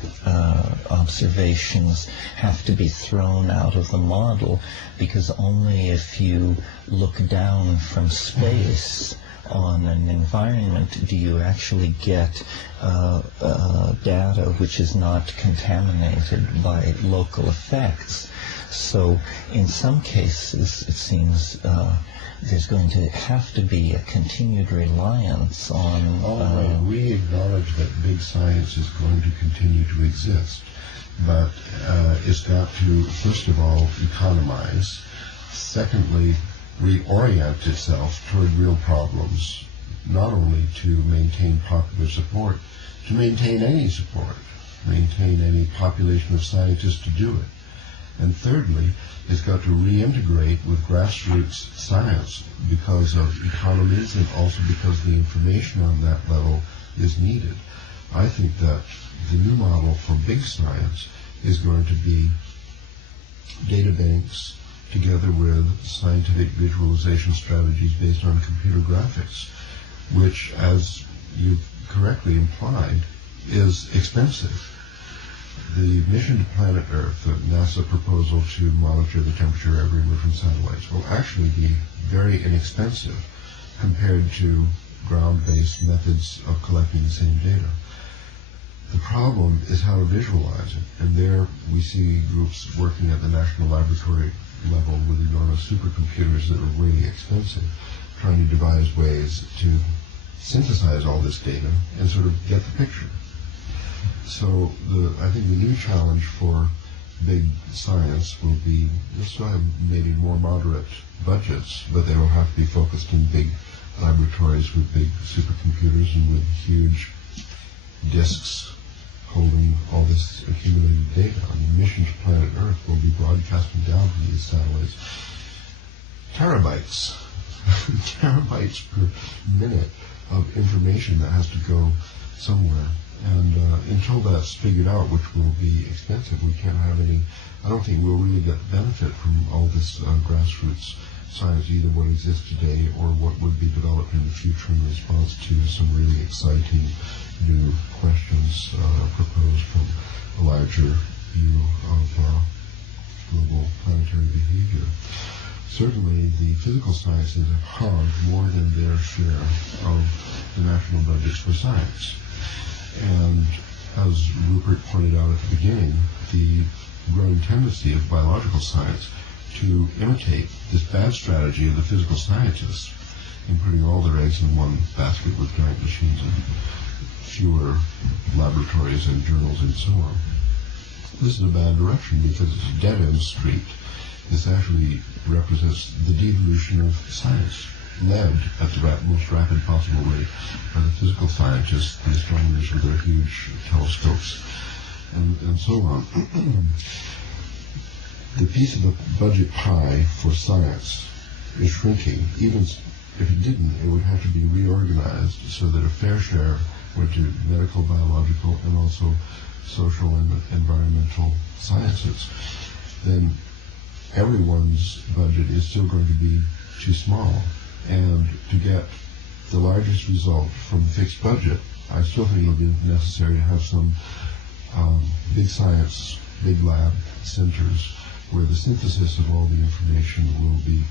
observations have to be thrown out of the model, because only if you look down from space on an environment do you actually get data which is not contaminated by local effects. So in some cases, it seems there's going to have to be a continued reliance on... we acknowledge that big science is going to continue to exist, but it's got to, first of all, economize. Secondly, reorient itself toward real problems, not only to maintain popular support, to maintain any support, maintain any population of scientists to do it. And thirdly, it's got to reintegrate with grassroots science because of economies and also because the information on that level is needed. I think that the new model for big science is going to be data banks together with scientific visualization strategies based on computer graphics, which, as you correctly implied, is expensive. The mission to planet Earth, the NASA proposal to monitor the temperature every move from satellites, will actually be very inexpensive compared to ground-based methods of collecting the same data. The problem is how to visualize it, and there we see groups working at the national laboratory level with enormous supercomputers that are really expensive, trying to devise ways to synthesize all this data and sort of get the picture. So I think the new challenge for big science will be, this will have maybe more moderate budgets, but they will have to be focused in big laboratories with big supercomputers and with huge disks holding all this accumulated data. I mean, mission to planet Earth will be broadcasting down from these satellites terabytes, terabytes per minute of information that has to go somewhere. And until that's figured out, which will be expensive, we can't have any, I don't think we'll really get benefit from all this grassroots science, either what exists today or what would be developed in the future in response to some really exciting new questions proposed from a larger view of global planetary behavior. Certainly, the physical sciences have hogged more than their share of the national budgets for science. And as Rupert pointed out at the beginning, the growing tendency of biological science to imitate this bad strategy of the physical scientists in putting all their eggs in one basket with giant machines and fewer laboratories and journals and so on. This is a bad direction because it's a dead-end street. this actually represents the devolution of science, led at the most rapid possible rate by the physical scientists, the astronomers with their huge telescopes, and so on. The piece of the budget pie for science is shrinking. Even if it didn't, it would have to be reorganized so that a fair share went to medical, biological, and also social and environmental sciences. Then everyone's budget is still going to be too small. And to get the largest result from a fixed budget, I still think it'll be necessary to have some big science, big lab centers where the synthesis of all the information will be,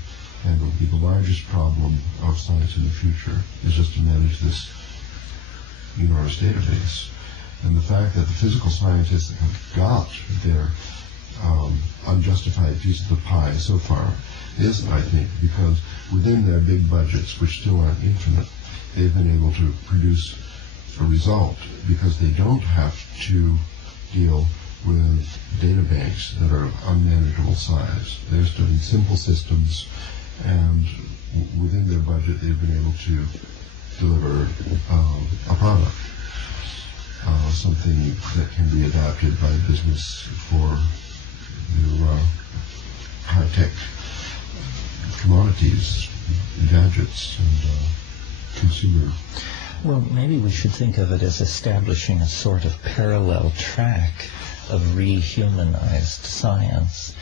and will be the largest problem of science in the future, is just to manage this enormous database. And the fact that the physical scientists have got their unjustified piece of the pie so far is, I think, because within their big budgets, which still aren't infinite, they've been able to produce a result because they don't have to deal with data banks that are of unmanageable size. They're studying simple systems, and within their budget they've been able to deliver a product, something that can be adapted by business for new high-tech commodities, gadgets, and consumer. Well, maybe we should think of it as establishing a sort of parallel track of rehumanized science,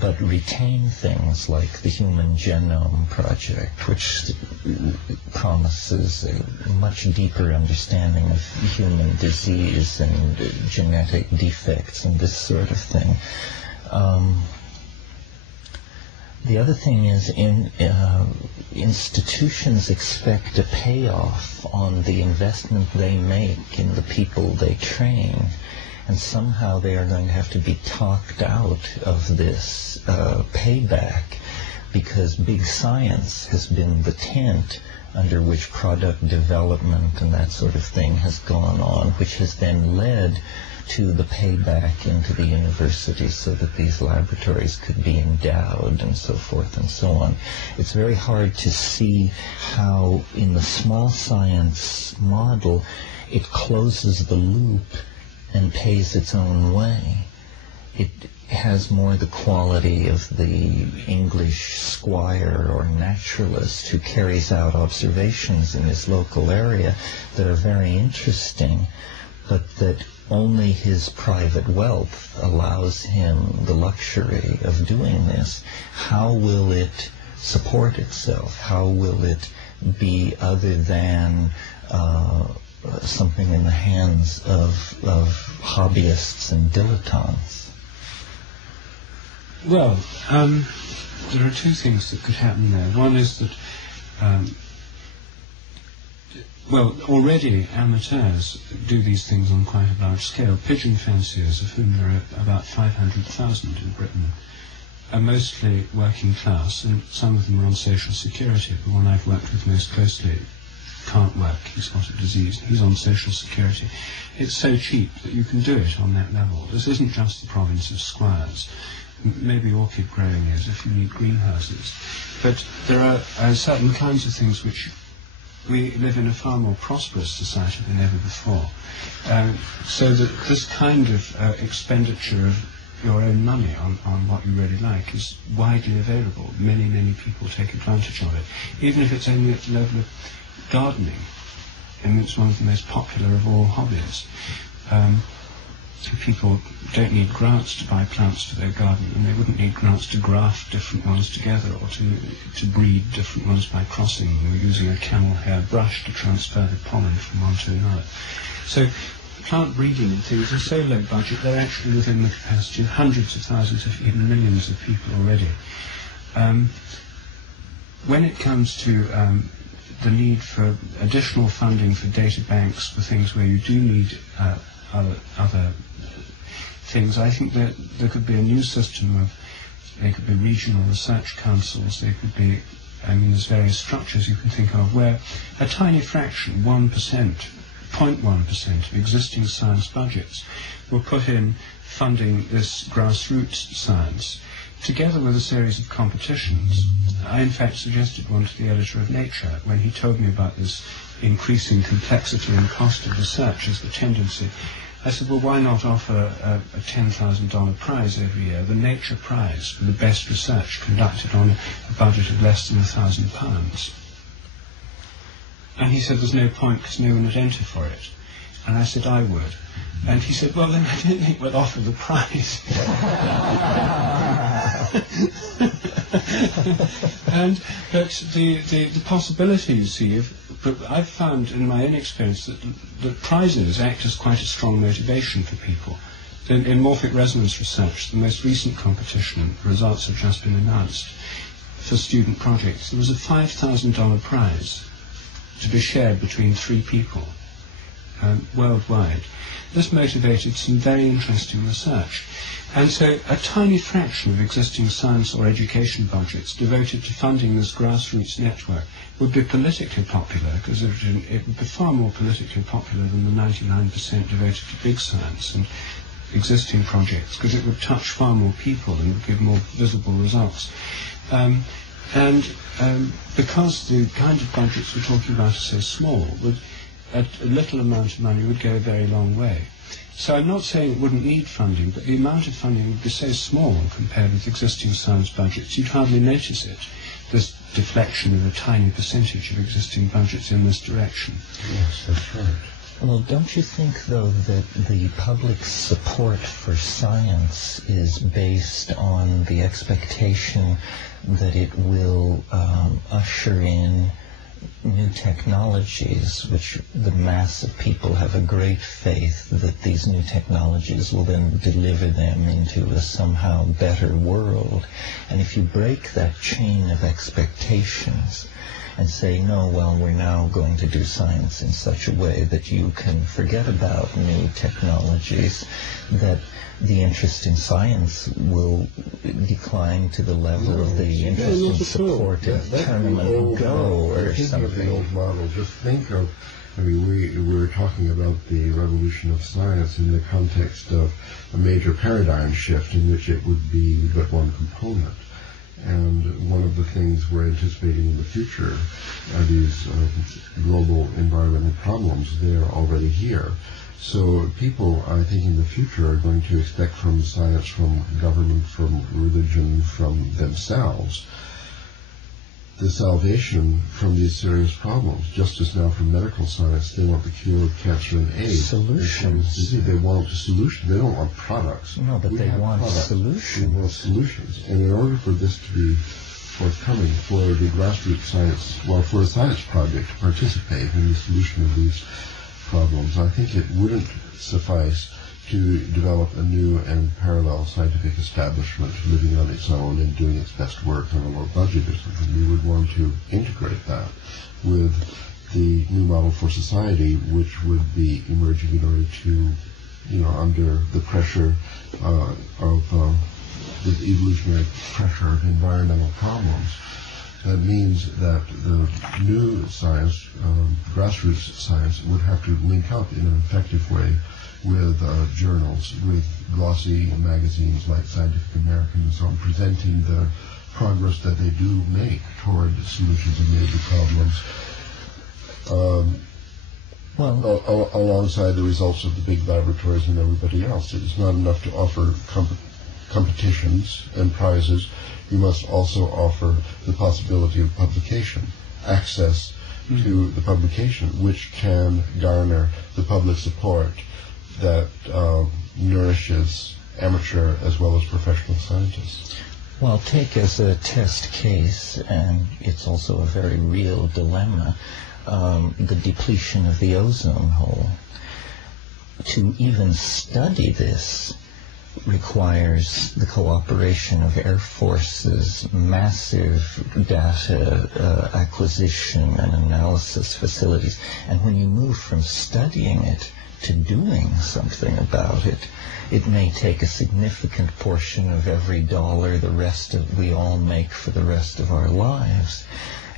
but retain things like the Human Genome Project, which promises a much deeper understanding of human disease and genetic defects and this sort of thing. The other thing is, institutions expect a payoff on the investment they make in the people they train, and somehow they are going to have to be talked out of this payback, because big science has been the tent under which product development and that sort of thing has gone on, which has then led to the payback into the universities so that these laboratories could be endowed and so forth and so on. It's very hard to see how in the small science model it closes the loop and pays its own way. It has more the quality of the English squire or naturalist who carries out observations in his local area that are very interesting, but that only his private wealth allows him the luxury of doing this. How will it support itself? How will it be other than something in the hands of hobbyists and dilettantes? Well, there are two things that could happen there. One is that well, already amateurs do these things on quite a large scale. Pigeon fanciers, of whom there are about 500,000 in Britain, are mostly working class, and some of them are on social security. The one I've worked with most closely can't work. He's got a disease. He's on social security. It's so cheap that you can do it on that level. This isn't just the province of squires. Maybe orchid growing is if you need greenhouses. But there are certain kinds of things which we live in a far more prosperous society than ever before. So that this kind of expenditure of your own money on what you really like is widely available. Many, many people take advantage of it, even if it's only at the level of gardening. And it's one of the most popular of all hobbies. People don't need grants to buy plants for their garden, and they wouldn't need grants to graft different ones together or to breed different ones by crossing or using a camel hair brush to transfer the pollen from one to another. So plant breeding and things are so low budget, they're actually within the capacity of hundreds of thousands, if even millions of people already. When it comes to the need for additional funding for data banks, for things where you do need other things, I think that there could be a new system of, there could be regional research councils, there could be, there's various structures you can think of where a tiny fraction, 1%, 0.1% of existing science budgets were put in funding this grassroots science, together with a series of competitions. I in fact suggested one to the editor of Nature when he told me about this increasing complexity and cost of research as the tendency. I said, well, why not offer a $10,000 prize every year, the Nature Prize, for the best research conducted on a budget of less than £1,000? And he said, there's no point because no one would enter for it. And I said, I would. And he said, well, then I don't think we'll offer the prize. But the possibility, you see, but I've found in my own experience that prizes act as quite a strong motivation for people. In morphic resonance research, the most recent competition, the results have just been announced, for student projects, there was a $5,000 prize to be shared between 3 people worldwide. This motivated some very interesting research. And so a tiny fraction of existing science or education budgets devoted to funding this grassroots network would be politically popular, because it would be far more politically popular than the 99% devoted to big science and existing projects, because it would touch far more people and would give more visible results. Because the kind of budgets we're talking about are so small, a little amount of money would go a very long way. So I'm not saying it wouldn't need funding, but the amount of funding would be so small compared with existing science budgets, you'd hardly notice it, this deflection of a tiny percentage of existing budgets in this direction. Yes, that's right. Well, don't you think, though, that the public's support for science is based on the expectation that it will usher in new technologies, which the mass of people have a great faith that these new technologies will then deliver them into a somehow better world? And if you break that chain of expectations and say, no, well, we're now going to do science in such a way that you can forget about new technologies, that the interest in science will decline to the level of the interest in support of Tournament Go or something. The old model. Just think of, we were talking about the revolution of science in the context of a major paradigm shift in which it would be but one component. And one of the things we're anticipating in the future are these global environmental problems. They're already here. So people, I think, in the future are going to expect from science, from government, from religion, from themselves, the salvation from these serious problems. Just as now from medical science, they want the cure of cancer and AIDS. Solutions. They want a solution. They don't want products. No, but they want solutions. They want solutions. And in order for this to be forthcoming, for the grassroots science, well, for a science project to participate in the solution of these problems, I think it wouldn't suffice to develop a new and parallel scientific establishment living on its own and doing its best work on a low budget or something. We would want to integrate that with the new model for society, which would be emerging in order to, under the pressure of the evolutionary pressure of environmental problems. That means that the new science, grassroots science, would have to link up in an effective way with journals, with glossy magazines like Scientific American and so on, presenting the progress that they do make toward solutions of major problems, alongside the results of the big laboratories and everybody else. It is not enough to offer competitions and prizes. You must also offer the possibility of publication, access to the publication, which can garner the public support that nourishes amateur as well as professional scientists. Well, take as a test case, and it's also a very real dilemma, the depletion of the ozone hole. To even study this requires the cooperation of air forces, massive data acquisition and analysis facilities. And when you move from studying it to doing something about it. It may take a significant portion of every dollar we all make for the rest of our lives,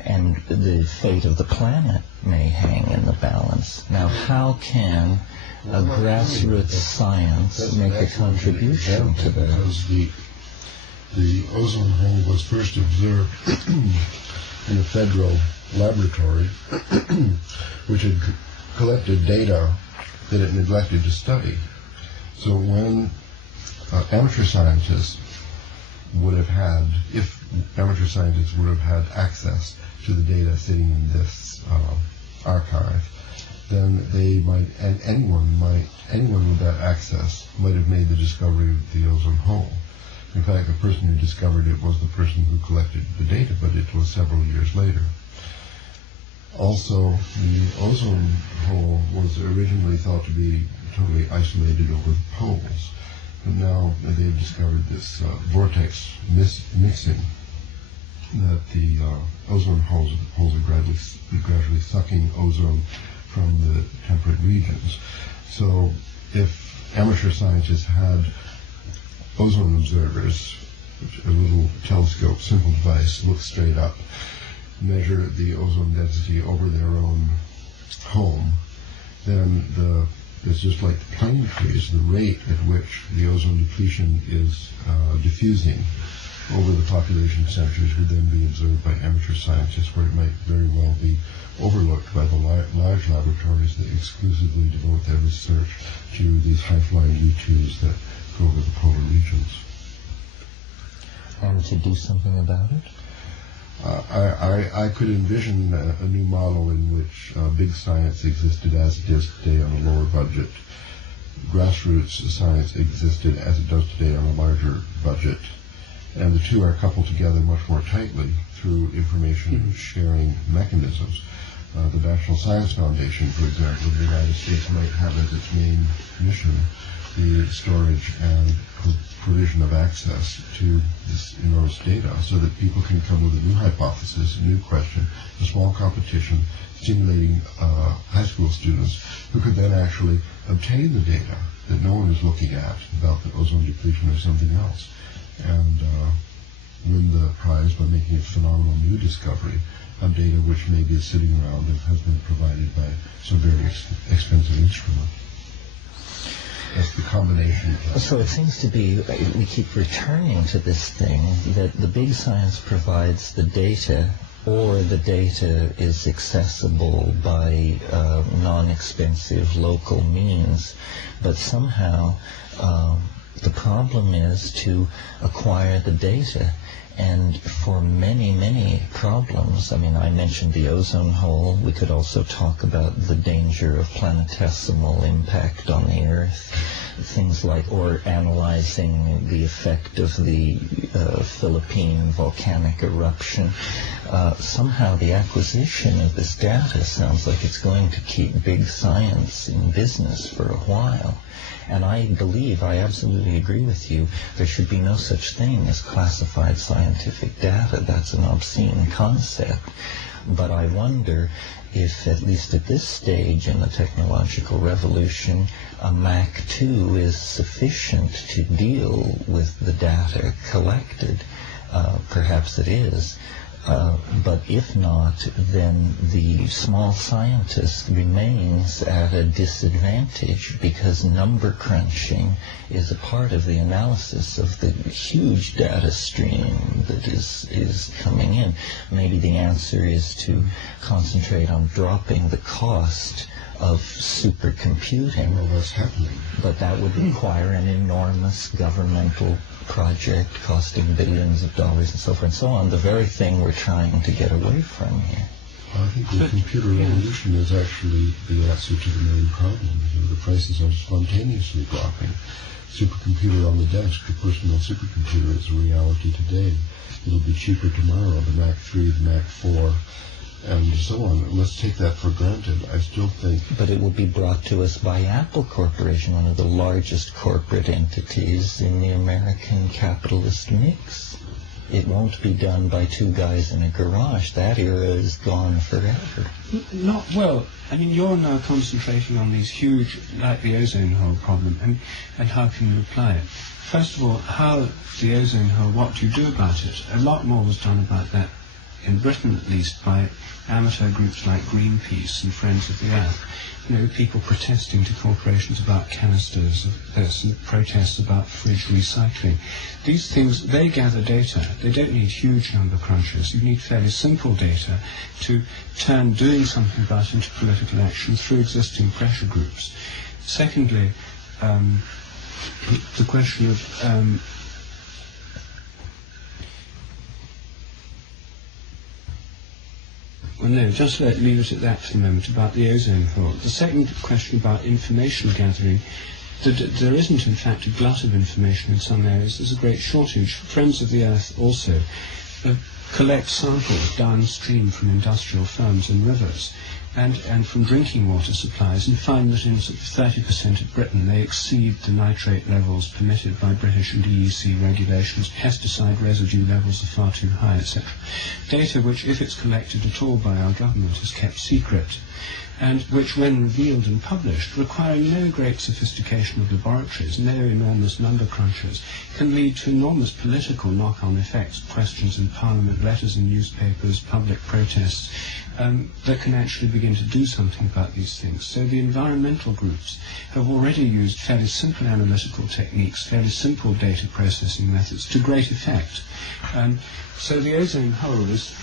and the fate of the planet may hang in the balance. Now, how can a grassroots science make a contribution to that? Because the ozone hole was first observed in a federal laboratory which had collected data that it neglected to study. So when amateur scientists would have had, if amateur scientists would have had access to the data sitting in this archive, then they might, and anyone with that access might have made the discovery of the ozone hole. In fact, the person who discovered it was the person who collected the data, but it was several years later. Also, the ozone hole was originally thought to be totally isolated over the poles, but now they've discovered this vortex mixing, that the ozone holes are gradually sucking ozone from the temperate regions. So if amateur scientists had ozone observers, a little telescope, simple device, look straight up, measure the ozone density over their own home, then it's just like the plane trees, the rate at which the ozone depletion is diffusing over the population centers would then be observed by amateur scientists, where it might very well be overlooked by the large laboratories that exclusively devote their research to these high-flying U-2s that go over the polar regions. And to do something about it? I could envision a new model in which big science existed as it is today on a lower budget. Grassroots science existed as it does today on a larger budget. And the two are coupled together much more tightly through information sharing mechanisms. The National Science Foundation, for example, in the United States might have as its main mission the storage and provision of access to this enormous data, so that people can come with a new hypothesis, a new question, a small competition, stimulating high school students who could then actually obtain the data that no one is looking at about the ozone depletion or something else, and win the prize by making a phenomenal new discovery of data which maybe is sitting around and has been provided by some very expensive instrument. That's the combination. So it seems to be, we keep returning to this thing, that the big science provides the data, or the data is accessible by non-expensive local means, but somehow the problem is to acquire the data. And for many, many problems, I mean, I mentioned the ozone hole. We could also talk about the danger of planetesimal impact on the Earth. Things like, or analyzing the effect of the Philippine volcanic eruption. Somehow the acquisition of this data sounds like it's going to keep big science in business for a while. And I believe, I absolutely agree with you, there should be no such thing as classified scientific data. That's an obscene concept. But I wonder if, at least at this stage in the technological revolution, a Mach 2 is sufficient to deal with the data collected. Perhaps it is. But if not, then the small scientist remains at a disadvantage, because number crunching is a part of the analysis of the huge data stream that is coming in. Maybe the answer is to concentrate on dropping the cost of supercomputing. Well, that's happening. But that would require an enormous governmental project costing billions of dollars and so forth and so on, the very thing we're trying to get away from here. I think the computer revolution is actually the answer to the main problem. The prices are spontaneously dropping. Supercomputer on the desk, a personal supercomputer, is a reality today. It'll be cheaper tomorrow, the Mach 3, the Mach 4, and so on. Let's take that for granted. I still think... But it will be brought to us by Apple Corporation, one of the largest corporate entities in the American capitalist mix. It won't be done by two guys in a garage. That era is gone forever. Not well. I mean, you're now concentrating on these huge, like the ozone hole problem, and how can you apply it? First of all, how the ozone hole, what do you do about it? A lot more was done about that, in Britain at least, by amateur groups like Greenpeace and Friends of the Earth. You know, people protesting to corporations about canisters of this, and protests about fridge recycling. These things, they gather data. They don't need huge number crunchers. You need fairly simple data to turn doing something about into political action through existing pressure groups. Secondly, the question of well, no, just leave it at that for a moment about the ozone hole. The second question about information gathering, there isn't in fact a glut of information in some areas. There's a great shortage. Friends of the Earth also collect samples downstream from industrial firms and rivers and from drinking water supplies, and find that in sort of 30% of Britain they exceed the nitrate levels permitted by British and EEC regulations. Pesticide residue levels are far too high, etc. Data which, if it's collected at all by our government, is kept secret, and which, when revealed and published, requiring no great sophistication of laboratories, no enormous number crunchers, can lead to enormous political knock-on effects, questions in Parliament, letters in newspapers, public protests, that can actually begin to do something about these things. So the environmental groups have already used fairly simple analytical techniques, fairly simple data processing methods to great effect. So the ozone hole is,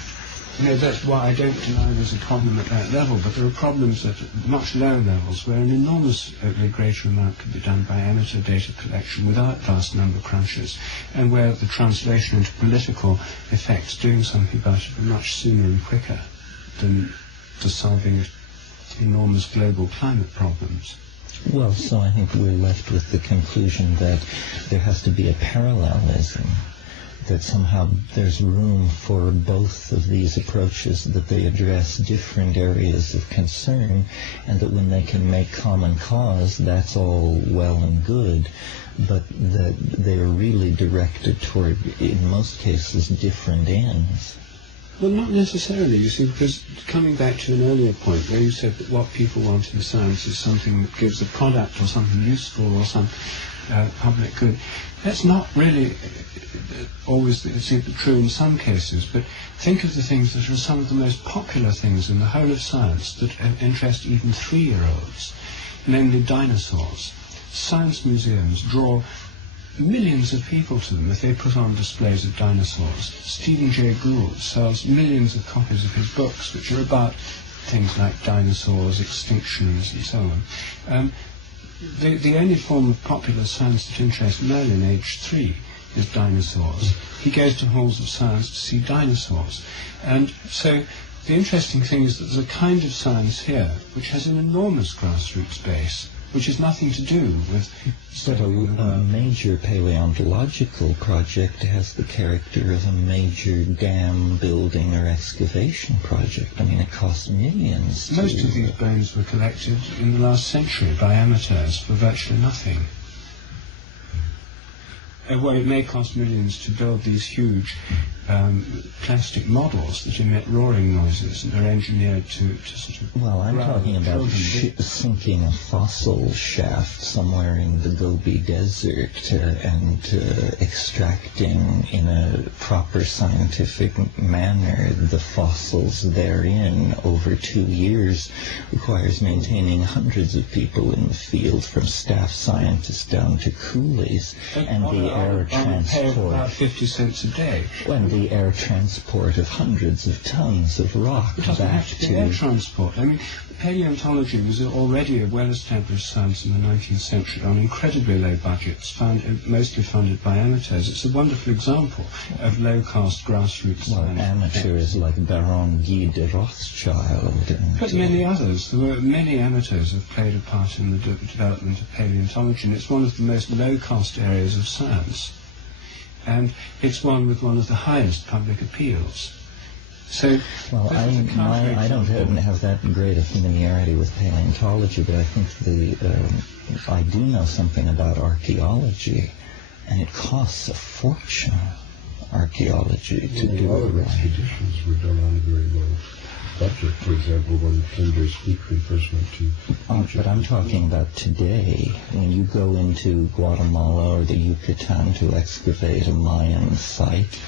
you know, that's why I don't deny there's a problem at that level, but there are problems at much lower levels where an enormously greater amount could be done by amateur data collection without vast number crunches, and where the translation into political effects, doing something about it, are much sooner and quicker than the solving enormous global climate problems. Well, so I think we're left with the conclusion that there has to be a parallelism, that somehow there's room for both of these approaches, that they address different areas of concern, and that when they can make common cause, that's all well and good, but that they are really directed toward, in most cases, different ends. Well, not necessarily, you see, because coming back to an earlier point where you said that what people want in science is something that gives a product or something useful or some public good, that's not really always true in some cases, but think of the things that are some of the most popular things in the whole of science that interest even 3-year-olds, namely dinosaurs. Science museums draw millions of people to them if they put on displays of dinosaurs. Stephen Jay Gould sells millions of copies of his books, which are about things like dinosaurs, extinctions, and so on. The only form of popular science that interests Merlin, aged 3, is dinosaurs. He goes to halls of science to see dinosaurs. And so the interesting thing is that there's a kind of science here which has an enormous grassroots base, which has nothing to do with... But a major paleontological project has the character of a major dam building or excavation project. I mean, it costs millions. Most of these bones were collected in the last century by amateurs for virtually nothing. Well, it may cost millions to build these huge plastic models that emit roaring noises and are engineered to sort of... Well, I'm talking about sinking a fossil shaft somewhere in the Gobi Desert and extracting in a proper scientific manner the fossils therein over 2 years requires maintaining hundreds of people in the field, from staff scientists down to coolies, and the air transport... about 50 cents a day. When the air transport of hundreds of tons of rock back to... air transport. I mean, paleontology was already a well-established science in the 19th century on incredibly low budgets, mostly funded by amateurs. It's a wonderful example of low-cost grassroots science. Amateurs like Baron Guy de Rothschild. But many others. There were many amateurs who have played a part in the development of paleontology, and it's one of the most low-cost areas of science. And it's one with one of the highest public appeals. So, well, I don't have that great a familiarity with paleontology, but I think I do know something about archaeology, and it costs a fortune. archaeology to A do lot it of right. expeditions were done on a very low budget. For example, when Flinders Fleetry first went to Egypt. But I'm talking about today, when you go into Guatemala or the Yucatan to excavate a Mayan site,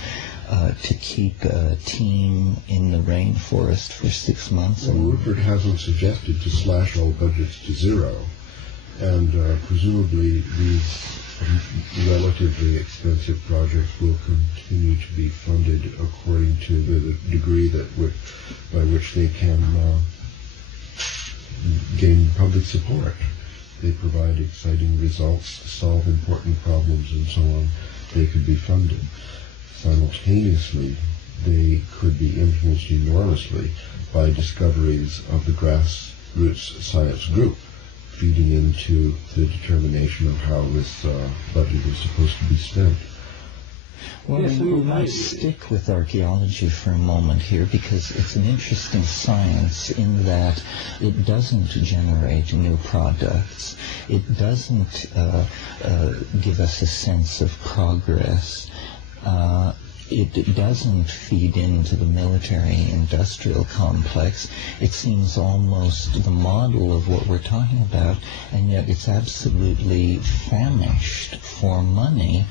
to keep a team in the rainforest for 6 months. Well, Rupert hasn't suggested to slash all budgets to zero, and presumably these relatively expensive projects will continue to be funded according to the degree by which they can gain public support. They provide exciting results, solve important problems, and so on. They could be funded. Simultaneously, they could be influenced enormously by discoveries of the grassroots science group, feeding into the determination of how this budget is supposed to be spent. Well, Yes, we might stick with archaeology for a moment here because it's an interesting science in that it doesn't generate new products. It doesn't give us a sense of progress. It doesn't feed into the military-industrial complex. It seems almost the model of what we're talking about, and yet it's absolutely famished for money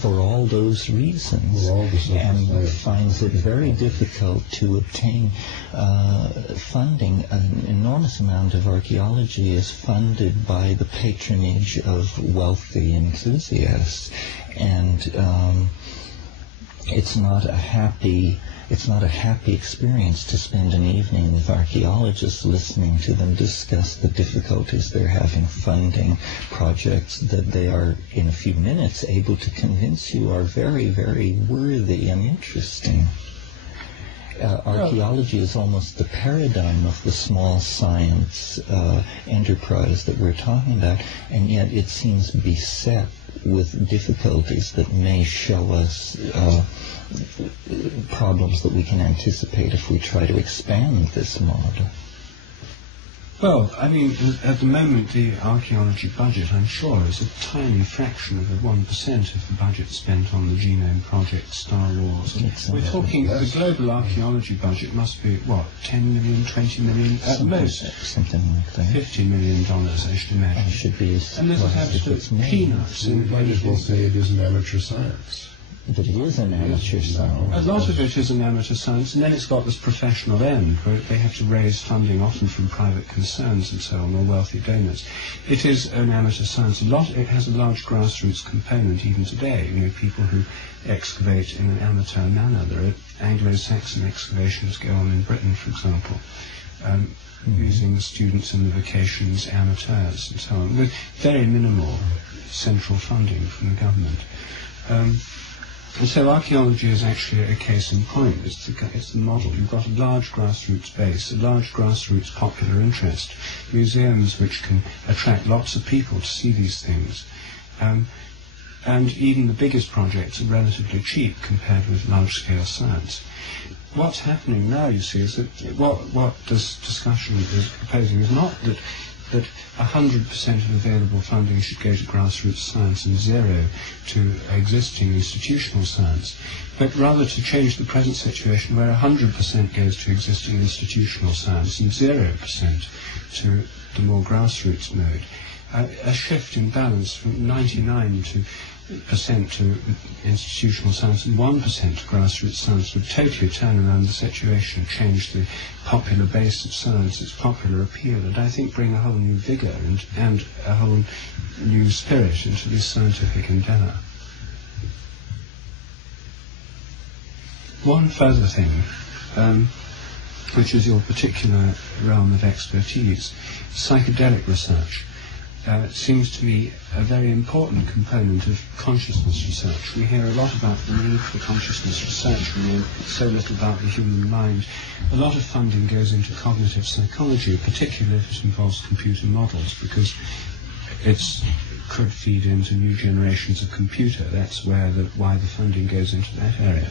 for all those reasons, and finds it very difficult to obtain funding. An enormous amount of archaeology is funded by the patronage of wealthy enthusiasts, and it's not a happy experience to spend an evening with archaeologists listening to them discuss the difficulties they're having funding projects that they are in a few minutes able to convince you are very, very worthy and interesting. Archaeology is almost the paradigm of the small science enterprise that we're talking about, and yet it seems beset with difficulties that may show us problems that we can anticipate if we try to expand this model. Well, I mean, at the moment, the archaeology budget, I'm sure, is a tiny fraction of the 1% of the budget spent on the Genome Project, Star Wars. We're talking, the global archaeology budget must be, what, 10 million, 20 million, at most? Something like that. $50 million, I should imagine. It should be as And this is absolute peanuts. We might as well say it is an amateur science. But it is an amateur science. A lot of it is an amateur science, and then it's got this professional end where they have to raise funding, often from private concerns and so on, or wealthy donors. It is an amateur science. It has a large grassroots component even today. You know, people who excavate in an amateur manner. There are Anglo-Saxon excavations go on in Britain, for example, using the students and the vacations amateurs and so on, with very minimal central funding from the government. And so archaeology is actually a case in point. It's the model. You've got a large grassroots base, a large grassroots popular interest, museums which can attract lots of people to see these things. And even the biggest projects are relatively cheap compared with large-scale science. What's happening now, you see, is that what this discussion is proposing is not that 100% of available funding should go to grassroots science and zero to existing institutional science, but rather to change the present situation where 100% goes to existing institutional science and 0% to the more grassroots mode. A shift in balance from 99% to institutional science and 1% to grassroots science would totally turn around the situation, change the popular base of science, its popular appeal, and I think bring a whole new vigour and a whole new spirit into this scientific endeavour. One further thing, which is your particular realm of expertise, psychedelic research. Seems to be a very important component of consciousness research. We hear a lot about the need for consciousness research. We know so little about the human mind. A lot of funding goes into cognitive psychology, particularly if it involves computer models, because it could feed into new generations of computer. That's why the funding goes into that area.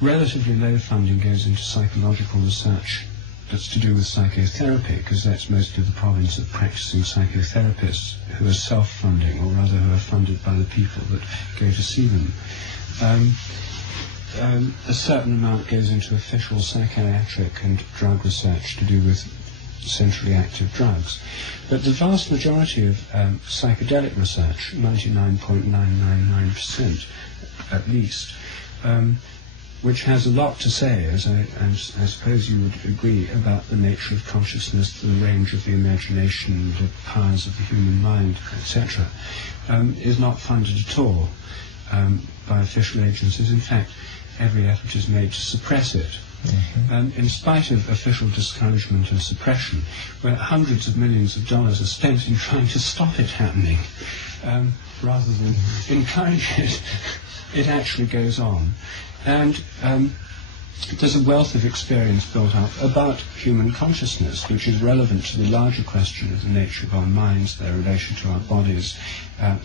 Relatively low funding goes into psychological research that's to do with psychotherapy, because that's mostly the province of practicing psychotherapists who are self-funding, or rather who are funded by the people that go to see them. A certain amount goes into official psychiatric and drug research to do with centrally active drugs. But the vast majority of psychedelic research, 99.999% at least, which has a lot to say, as I suppose you would agree, about the nature of consciousness, the range of the imagination, the powers of the human mind, etc., is not funded at all by official agencies. In fact, every effort is made to suppress it. Mm-hmm. In spite of official discouragement and suppression, where hundreds of millions of dollars are spent in trying to stop it happening, rather than encourage it, it actually goes on. And there's a wealth of experience built up about human consciousness, which is relevant to the larger question of the nature of our minds, their relation to our bodies,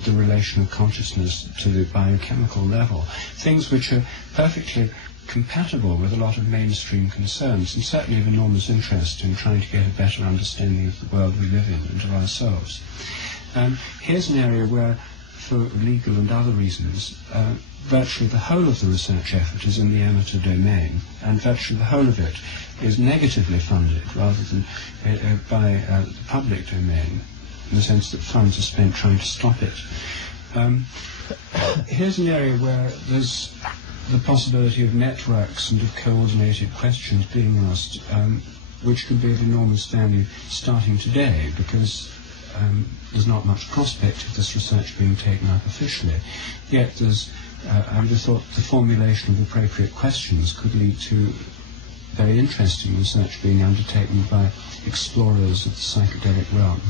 the relation of consciousness to the biochemical level, things which are perfectly compatible with a lot of mainstream concerns, and certainly of enormous interest in trying to get a better understanding of the world we live in and of ourselves. Here's an area where, for legal and other reasons, virtually the whole of the research effort is in the amateur domain, and virtually the whole of it is negatively funded rather than by the public domain, in the sense that funds are spent trying to stop it. Here's an area where there's the possibility of networks and of coordinated questions being asked, which could be of enormous value starting today, because there's not much prospect of this research being taken up officially. Yet there's, I would have thought, the formulation of appropriate questions could lead to very interesting research being undertaken by explorers of the psychedelic realm.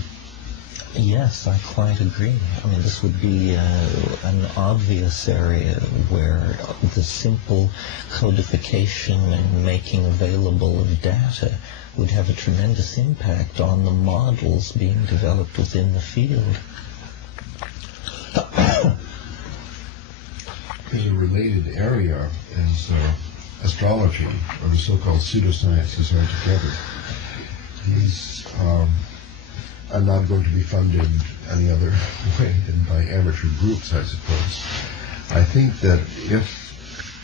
Yes, I quite agree. I mean, this would be an obvious area where the simple codification and making available of data would have a tremendous impact on the models being developed within the field. There's a related area is astrology, or the so-called pseudosciences altogether. These are not going to be funded any other way than by amateur groups, I suppose. I think that if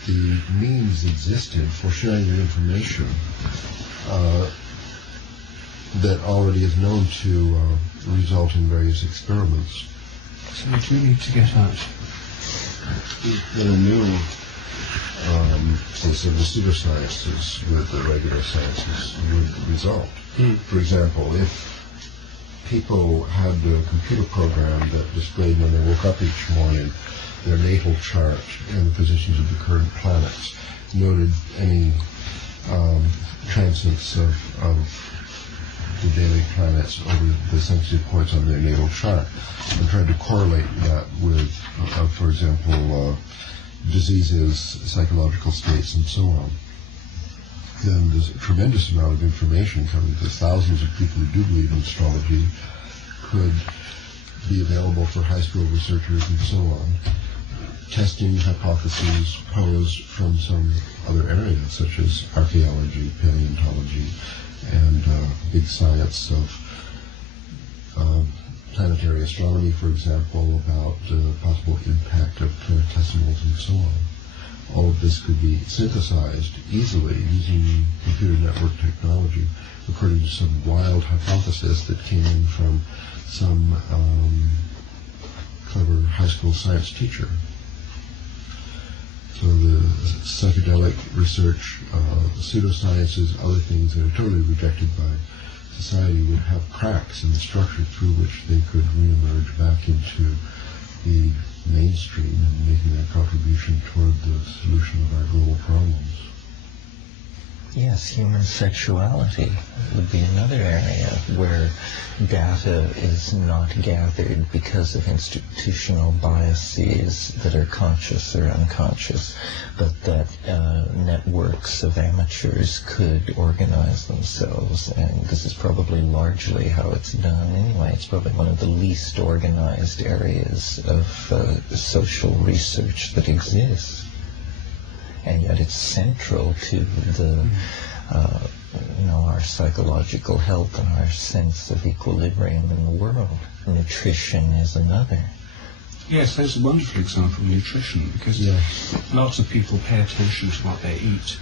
the means existed for sharing the information that already is known to result in various experiments. So we do need to get out. Then a new sense of the pseudosciences with the regular sciences would result. For example, if people had a computer program that displayed when they woke up each morning their natal chart and the positions of the current planets, noted any transits of the daily planets over the sensitive points on their natal chart, and tried to correlate that with, for example, diseases, psychological states, and so on. Then there's a tremendous amount of information coming to thousands of people who do believe in astrology could be available for high school researchers and so on, testing hypotheses posed from some other areas, such as archaeology, paleontology, and big science of planetary astronomy, for example, about the possible impact of planetesimals and so on. All of this could be synthesized easily using computer network technology according to some wild hypothesis that came in from some clever high school science teacher. So the psychedelic research, the pseudosciences, other things that are totally rejected by society would have cracks in the structure through which they could reemerge back into the mainstream and making their contribution toward the solution of our global problems. Yes, human sexuality would be another area where data is not gathered because of institutional biases that are conscious or unconscious, but that networks of amateurs could organize themselves, and this is probably largely how it's done anyway. It's probably one of the least organized areas of social research that exists. And yet it's central to the, our psychological health and our sense of equilibrium in the world. Nutrition is another. Yes, there's a wonderful example of nutrition, because lots of people pay attention to what they eat.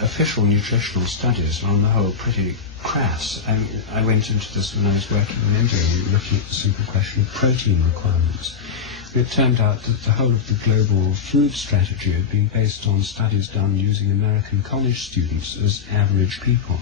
Official nutritional studies are on the whole pretty crass. I went into this when I was working in India and looking at the simple question of protein requirements. It turned out that the whole of the global food strategy had been based on studies done using American college students as average people.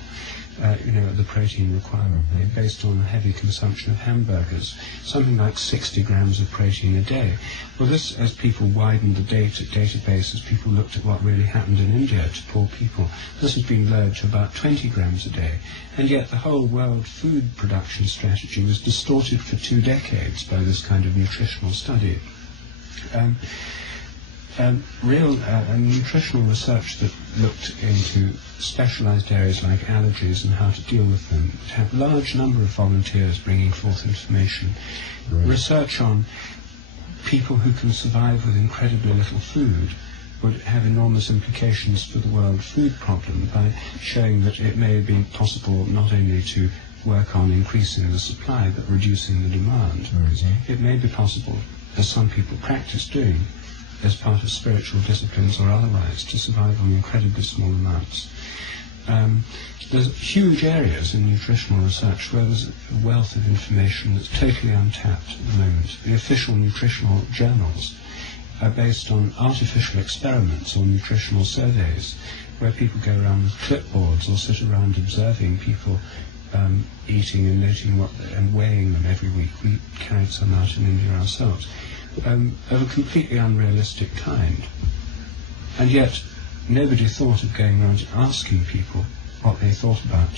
The protein requirement, based on a heavy consumption of hamburgers, something like 60 grams of protein a day. Well, this, as people widened the database, as people looked at what really happened in India to poor people, this has been lowered to about 20 grams a day. And yet the whole world food production strategy was distorted for 2 decades by this kind of nutritional study. Real nutritional research that looked into specialized areas like allergies and how to deal with them would have a large number of volunteers bringing forth information. Right. Research on people who can survive with incredibly little food would have enormous implications for the world food problem by showing that it may have been possible not only to work on increasing the supply but reducing the demand. Mm-hmm. It may be possible, as some people practice doing, as part of spiritual disciplines or otherwise, to survive on incredibly small amounts. There's huge areas in nutritional research where there's a wealth of information that's totally untapped at the moment. The official nutritional journals are based on artificial experiments or nutritional surveys where people go around with clipboards or sit around observing people eating and noting and weighing them every week. We carried some out in India ourselves. Of a completely unrealistic kind. And yet, nobody thought of going around asking people what they thought about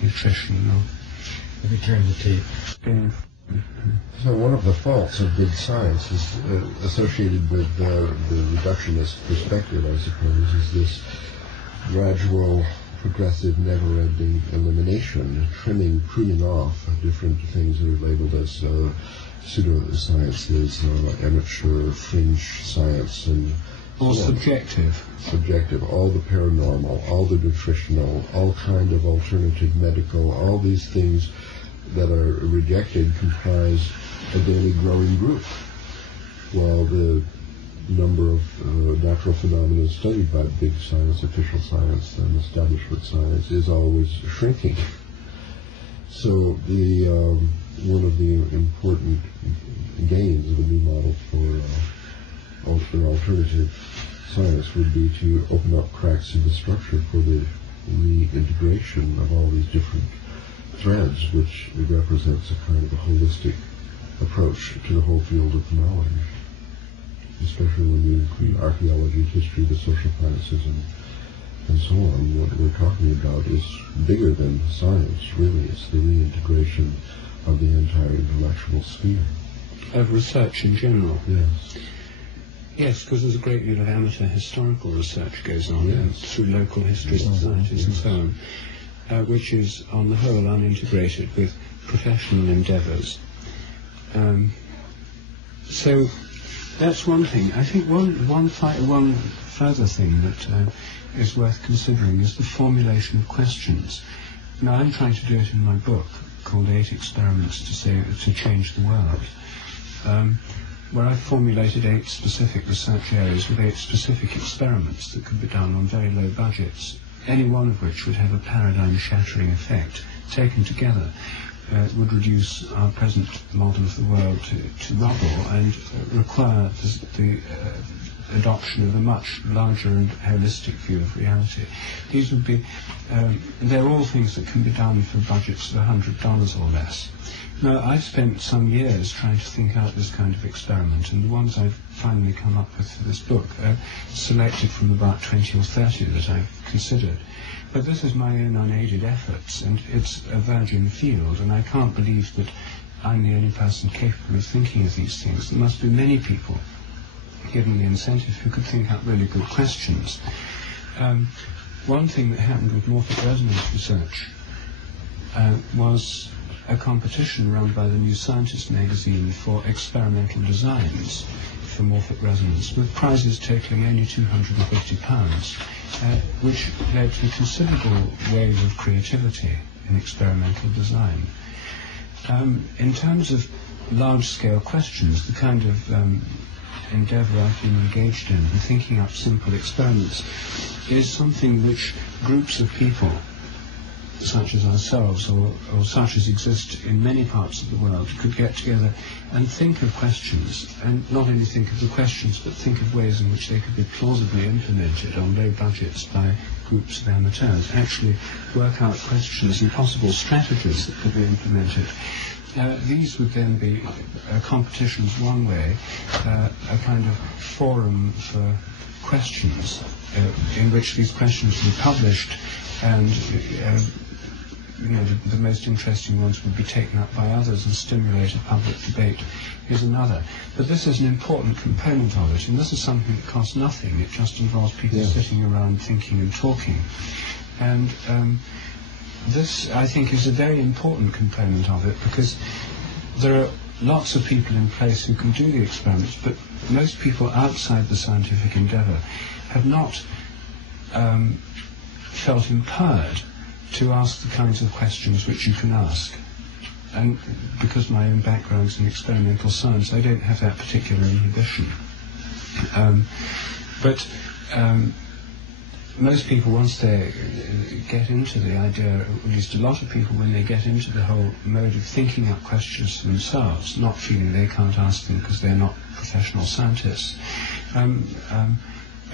nutrition. Let me turn the tape. So one of the faults of big science is associated with the reductionist perspective, I suppose, is this gradual, progressive, never-ending elimination, pruning off of different things that are labeled as pseudosciences, amateur, fringe science, and all subjective. Subjective, all the paranormal, all the nutritional, all kind of alternative medical, all these things that are rejected comprise a daily growing group, while the number of natural phenomena studied by big science, official science, and establishment science is always shrinking. So one of the important gains of a new model for alternative science would be to open up cracks in the structure for the reintegration of all these different threads, which represents a kind of a holistic approach to the whole field of knowledge, especially when you include archaeology, history, the social sciences, and so on. What we're talking about is bigger than science, really. It's the reintegration of the entire intellectual sphere. Of research in general? Yes. Yes, because there's a great deal of amateur historical research goes on through local history societies and so on, which is on the whole unintegrated with professional endeavours. So that's one thing. I think one further thing that is worth considering is the formulation of questions. Now, I'm trying to do it in my book called 8 Experiments to Change the World, where I've formulated 8 specific research areas with 8 specific experiments that could be done on very low budgets, any one of which would have a paradigm-shattering effect. Taken together, would reduce our present model of the world to rubble and require the adoption of a much larger and holistic view of reality. These would be, they're all things that can be done for budgets of $100 or less. Now, I've spent some years trying to think out this kind of experiment, and the ones I've finally come up with for this book are selected from about 20 or 30 that I've considered. But this is my own unaided efforts, and it's a virgin field, and I can't believe that I'm the only person capable of thinking of these things. There must be many people, given the incentive, who could think out really good questions. One thing that happened with morphic resonance research was a competition run by the New Scientist magazine for experimental designs for morphic resonance, with prizes totaling only £250, which led to a considerable wave of creativity in experimental design. In terms of large-scale questions, the kind of endeavour I've been engaged in thinking up simple experiments, is something which groups of people, such as ourselves, or such as exist in many parts of the world, could get together and think of questions, and not only think of the questions, but think of ways in which they could be plausibly implemented on low budgets by groups of amateurs, actually work out questions and possible strategies that could be implemented. These would then be competitions one way, a kind of forum for questions in which these questions would be published, and the most interesting ones would be taken up by others and stimulate a public debate is another. But this is an important component of it, and this is something that costs nothing. It just involves people sitting around thinking and talking. And this, I think, is a very important component of it, because there are lots of people in place who can do the experiments, but most people outside the scientific endeavour have not felt empowered to ask the kinds of questions which you can ask. And because my own background's in experimental science, I don't have that particular inhibition. But most people, once they get into the idea, at least a lot of people, when they get into the whole mode of thinking up questions for themselves, not feeling they can't ask them because they're not professional scientists,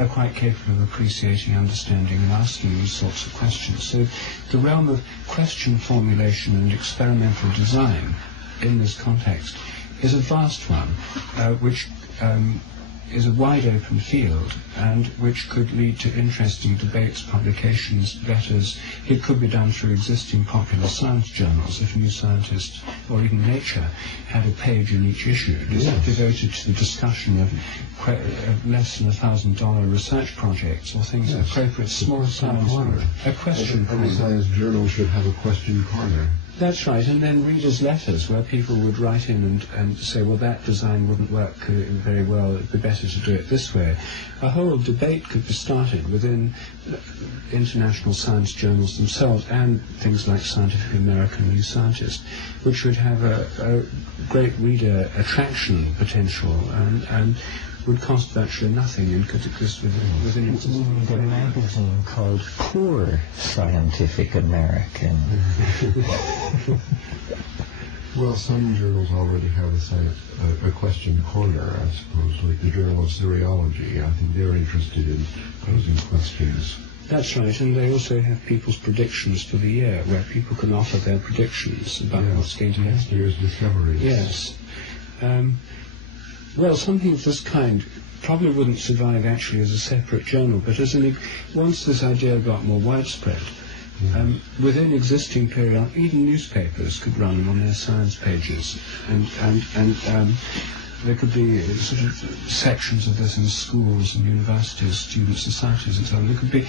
are quite capable of appreciating, understanding, and asking these sorts of questions. So the realm of question formulation and experimental design in this context is a vast one, which is a wide open field, and which could lead to interesting debates, publications, letters. It could be done through existing popular science journals. If New Scientist or even Nature had a page in each issue devoted to the discussion of less than $1,000 research projects or things appropriate, small science, a question corner. Every science journal should have a question corner. That's right, and then readers' letters where people would write in and say, well, that design wouldn't work very well, it'd be better to do it this way. A whole debate could be started within international science journals themselves and things like Scientific American, New Scientist, which would have a great reader attraction potential and would cost virtually nothing and could exist within a magazine called Poor Scientific American. Well, some journals already have a question corner, I suppose, like the Journal of Seriology. I think they're interested in posing questions. That's right, and they also have people's predictions for the year, where people can offer their predictions about what's going to happen. Next year's discoveries. Yes. Well, something of this kind probably wouldn't survive actually as a separate journal, but once this idea got more widespread, within existing periodic, even newspapers could run them on their science pages, and there could be sort of sections of this in schools and universities, student societies and so on. There could be,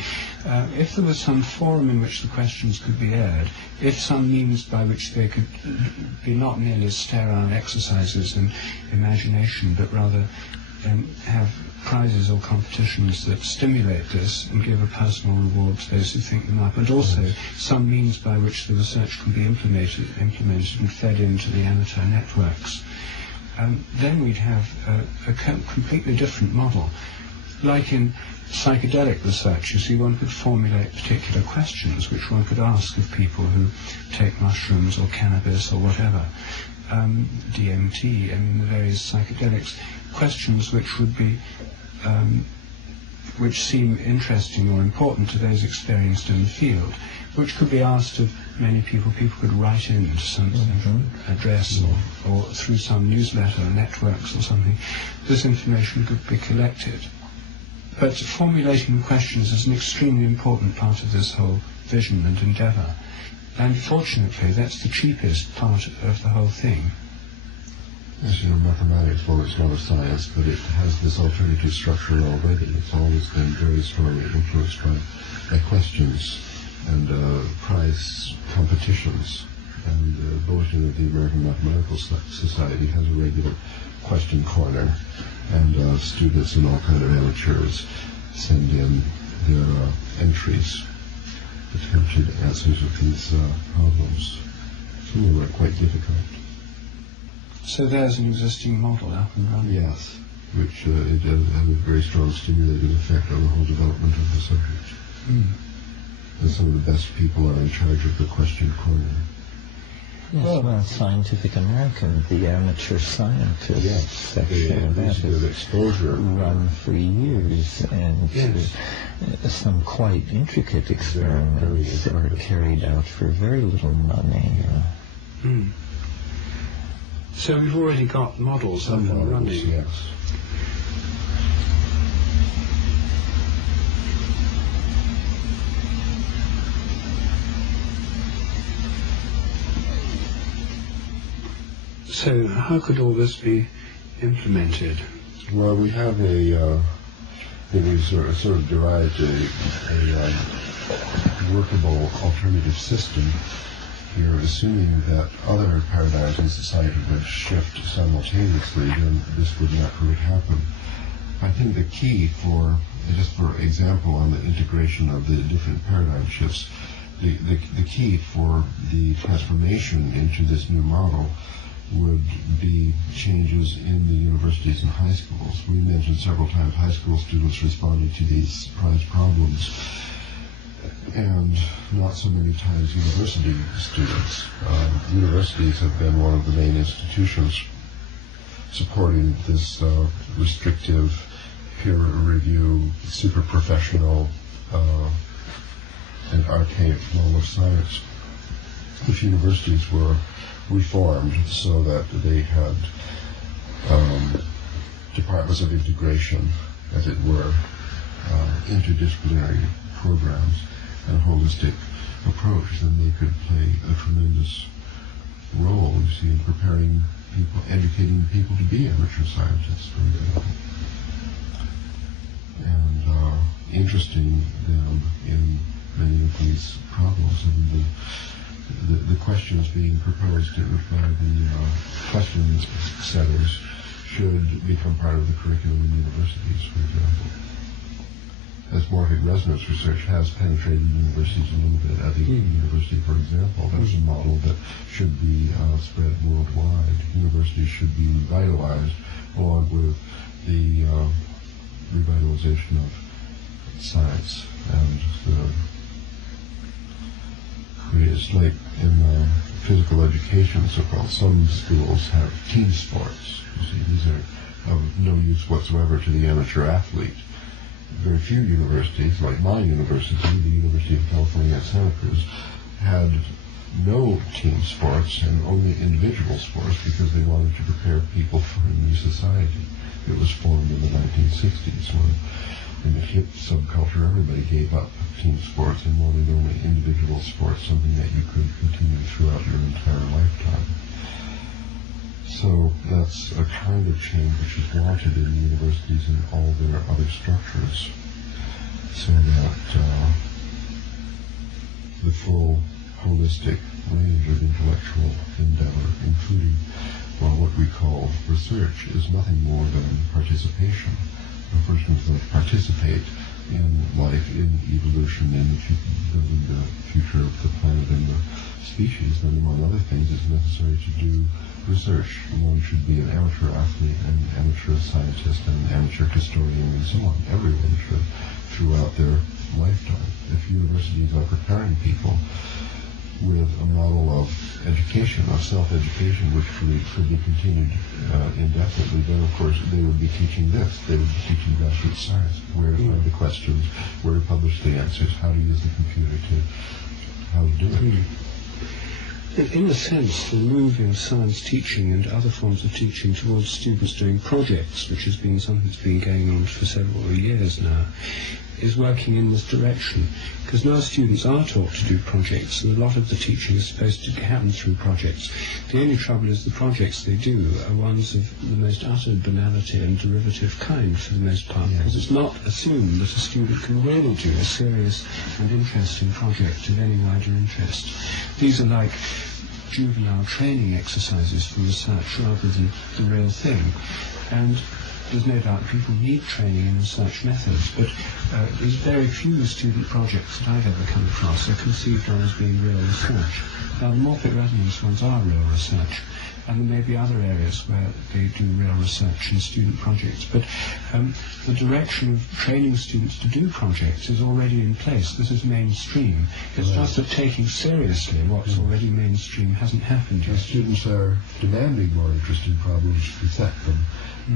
if there was some forum in which the questions could be aired, if some means by which they could be not merely sterile exercises in imagination, but rather have prizes or competitions that stimulate this and give a personal reward to those who think them up, and also some means by which the research can be implemented and fed into the amateur networks. Then we'd have a completely different model. Like in psychedelic research, you see, one could formulate particular questions which one could ask of people who take mushrooms or cannabis or whatever, DMT, the various psychedelics, questions which would be, which seem interesting or important to those experienced in the field, which could be asked of many people. People could write in to some address or through some newsletter or networks or something. This information could be collected. But formulating questions is an extremely important part of this whole vision and endeavour. And fortunately, that's the cheapest part of the whole thing. Yes, mathematics, well, it's not a science, but it has this alternative structure already. It's always been very strongly influenced by questions and prize competitions. And the Bulletin of the American Mathematical Society has a regular question corner, and students and all kind of amateurs send in their entries, attempted answers of these problems. Some of them are quite difficult. So there's an existing model up and running. Yes, which it does have a very strong stimulating effect on the whole development of the subject. And some of the best people are in charge of the question corner. Yes, well, Scientific American, the amateur scientist section of that has exposure run for years, and some quite intricate experiments are carried out for very little money. So we've already got models up and running. Yes. So how could all this be implemented? Well, we have we sort of derived a workable alternative system here, assuming that other paradigms in society would shift simultaneously, then this would not really happen. I think the key for, just for example, on the integration of the different paradigm shifts, the key for the transformation into this new model would be changes in the universities and high schools. We mentioned several times high school students responding to these surprise problems, and not so many times university students. Universities have been one of the main institutions supporting this restrictive, peer review, super professional, and archaic model of science. If universities were reformed so that they had departments of integration, as it were, interdisciplinary programs, and a holistic approach, then they could play a tremendous role, you see, in preparing people, educating people to be amateur scientists, for example, and interesting them in many of these problems. And the questions being proposed by the question setters should become part of the curriculum in universities, for example. As morphic resonance research has penetrated universities a little bit. At the University, for example, that's a model that should be spread worldwide. Universities should be revitalized along with the revitalization of science and it's like in physical education, so-called, some schools have team sports. You see, these are of no use whatsoever to the amateur athlete. Very few universities, like my university, the University of California at Santa Cruz, had no team sports and only individual sports because they wanted to prepare people for a new society. It was formed in the 1960s when, in the hip subculture, everybody gave up team sports and wanted only individual sports, something that you could continue throughout your entire lifetime. So that's a kind of change which is wanted in universities and all their other structures, so that the full holistic range of intellectual endeavor, including what we call research, is nothing more than participation. A person is going to participate in life, in evolution, in building the future of the planet and the species, then among other things it's necessary to do research. One should be an amateur athlete, an amateur scientist, an amateur historian, and so on. Everyone should throughout their lifetime. If universities are preparing people with a model of education, of self-education, which could be continued indefinitely, then of course they would be teaching this. They would be teaching grassroots science, where to find the questions, where to publish the answers, how to use the computer how to do it. In a sense, the move in science teaching and other forms of teaching towards students doing projects, which has been something that's been going on for several years now, is working in this direction, because now students are taught to do projects, and a lot of the teaching is supposed to happen through projects. The only trouble is the projects they do are ones of the most utter banality and derivative kind for the most part, because it's not assumed that a student can really do a serious and interesting project of any wider interest. These are like juvenile training exercises for research rather than the real thing. And there's no doubt people need training in research methods, but there's very few student projects that I've ever come across are conceived of as being real research. Now, the morphic resonance ones are real research, and there may be other areas where they do real research and student projects. But the direction of training students to do projects is already in place. This is mainstream. It's just that taking seriously what's already mainstream hasn't happened yet. Students are demanding more interesting problems to set them,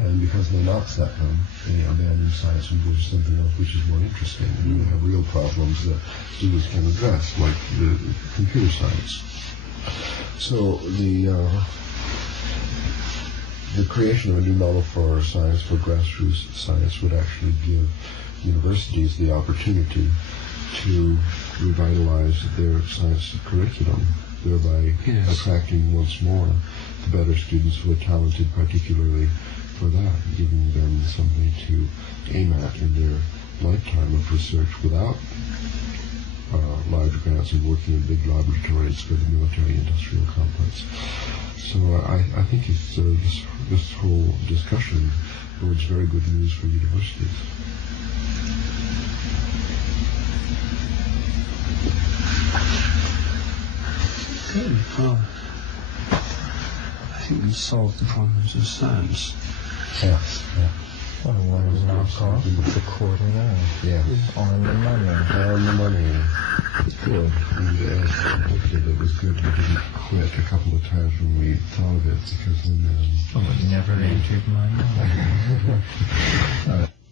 and because they're not set them, they abandon science and go to something else which is more interesting. And we have real problems that students can address, like the computer science. So the creation of a new model for science, for grassroots science, would actually give universities the opportunity to revitalize their science curriculum, thereby attracting once more the better students who are talented particularly for that, giving them something to aim at in their lifetime of research without large grants and working in big laboratories for the military-industrial complex. So I think it's, this whole discussion bodes very good news for universities. Good. Well, I think we've solved the problems of science. Yes, yeah. Well, one knock off the quarter now. Yeah. On the money. On the money. Good. And hopefully it was good we didn't quit a couple of times when we thought of it, because then... Oh, it never entered my mind.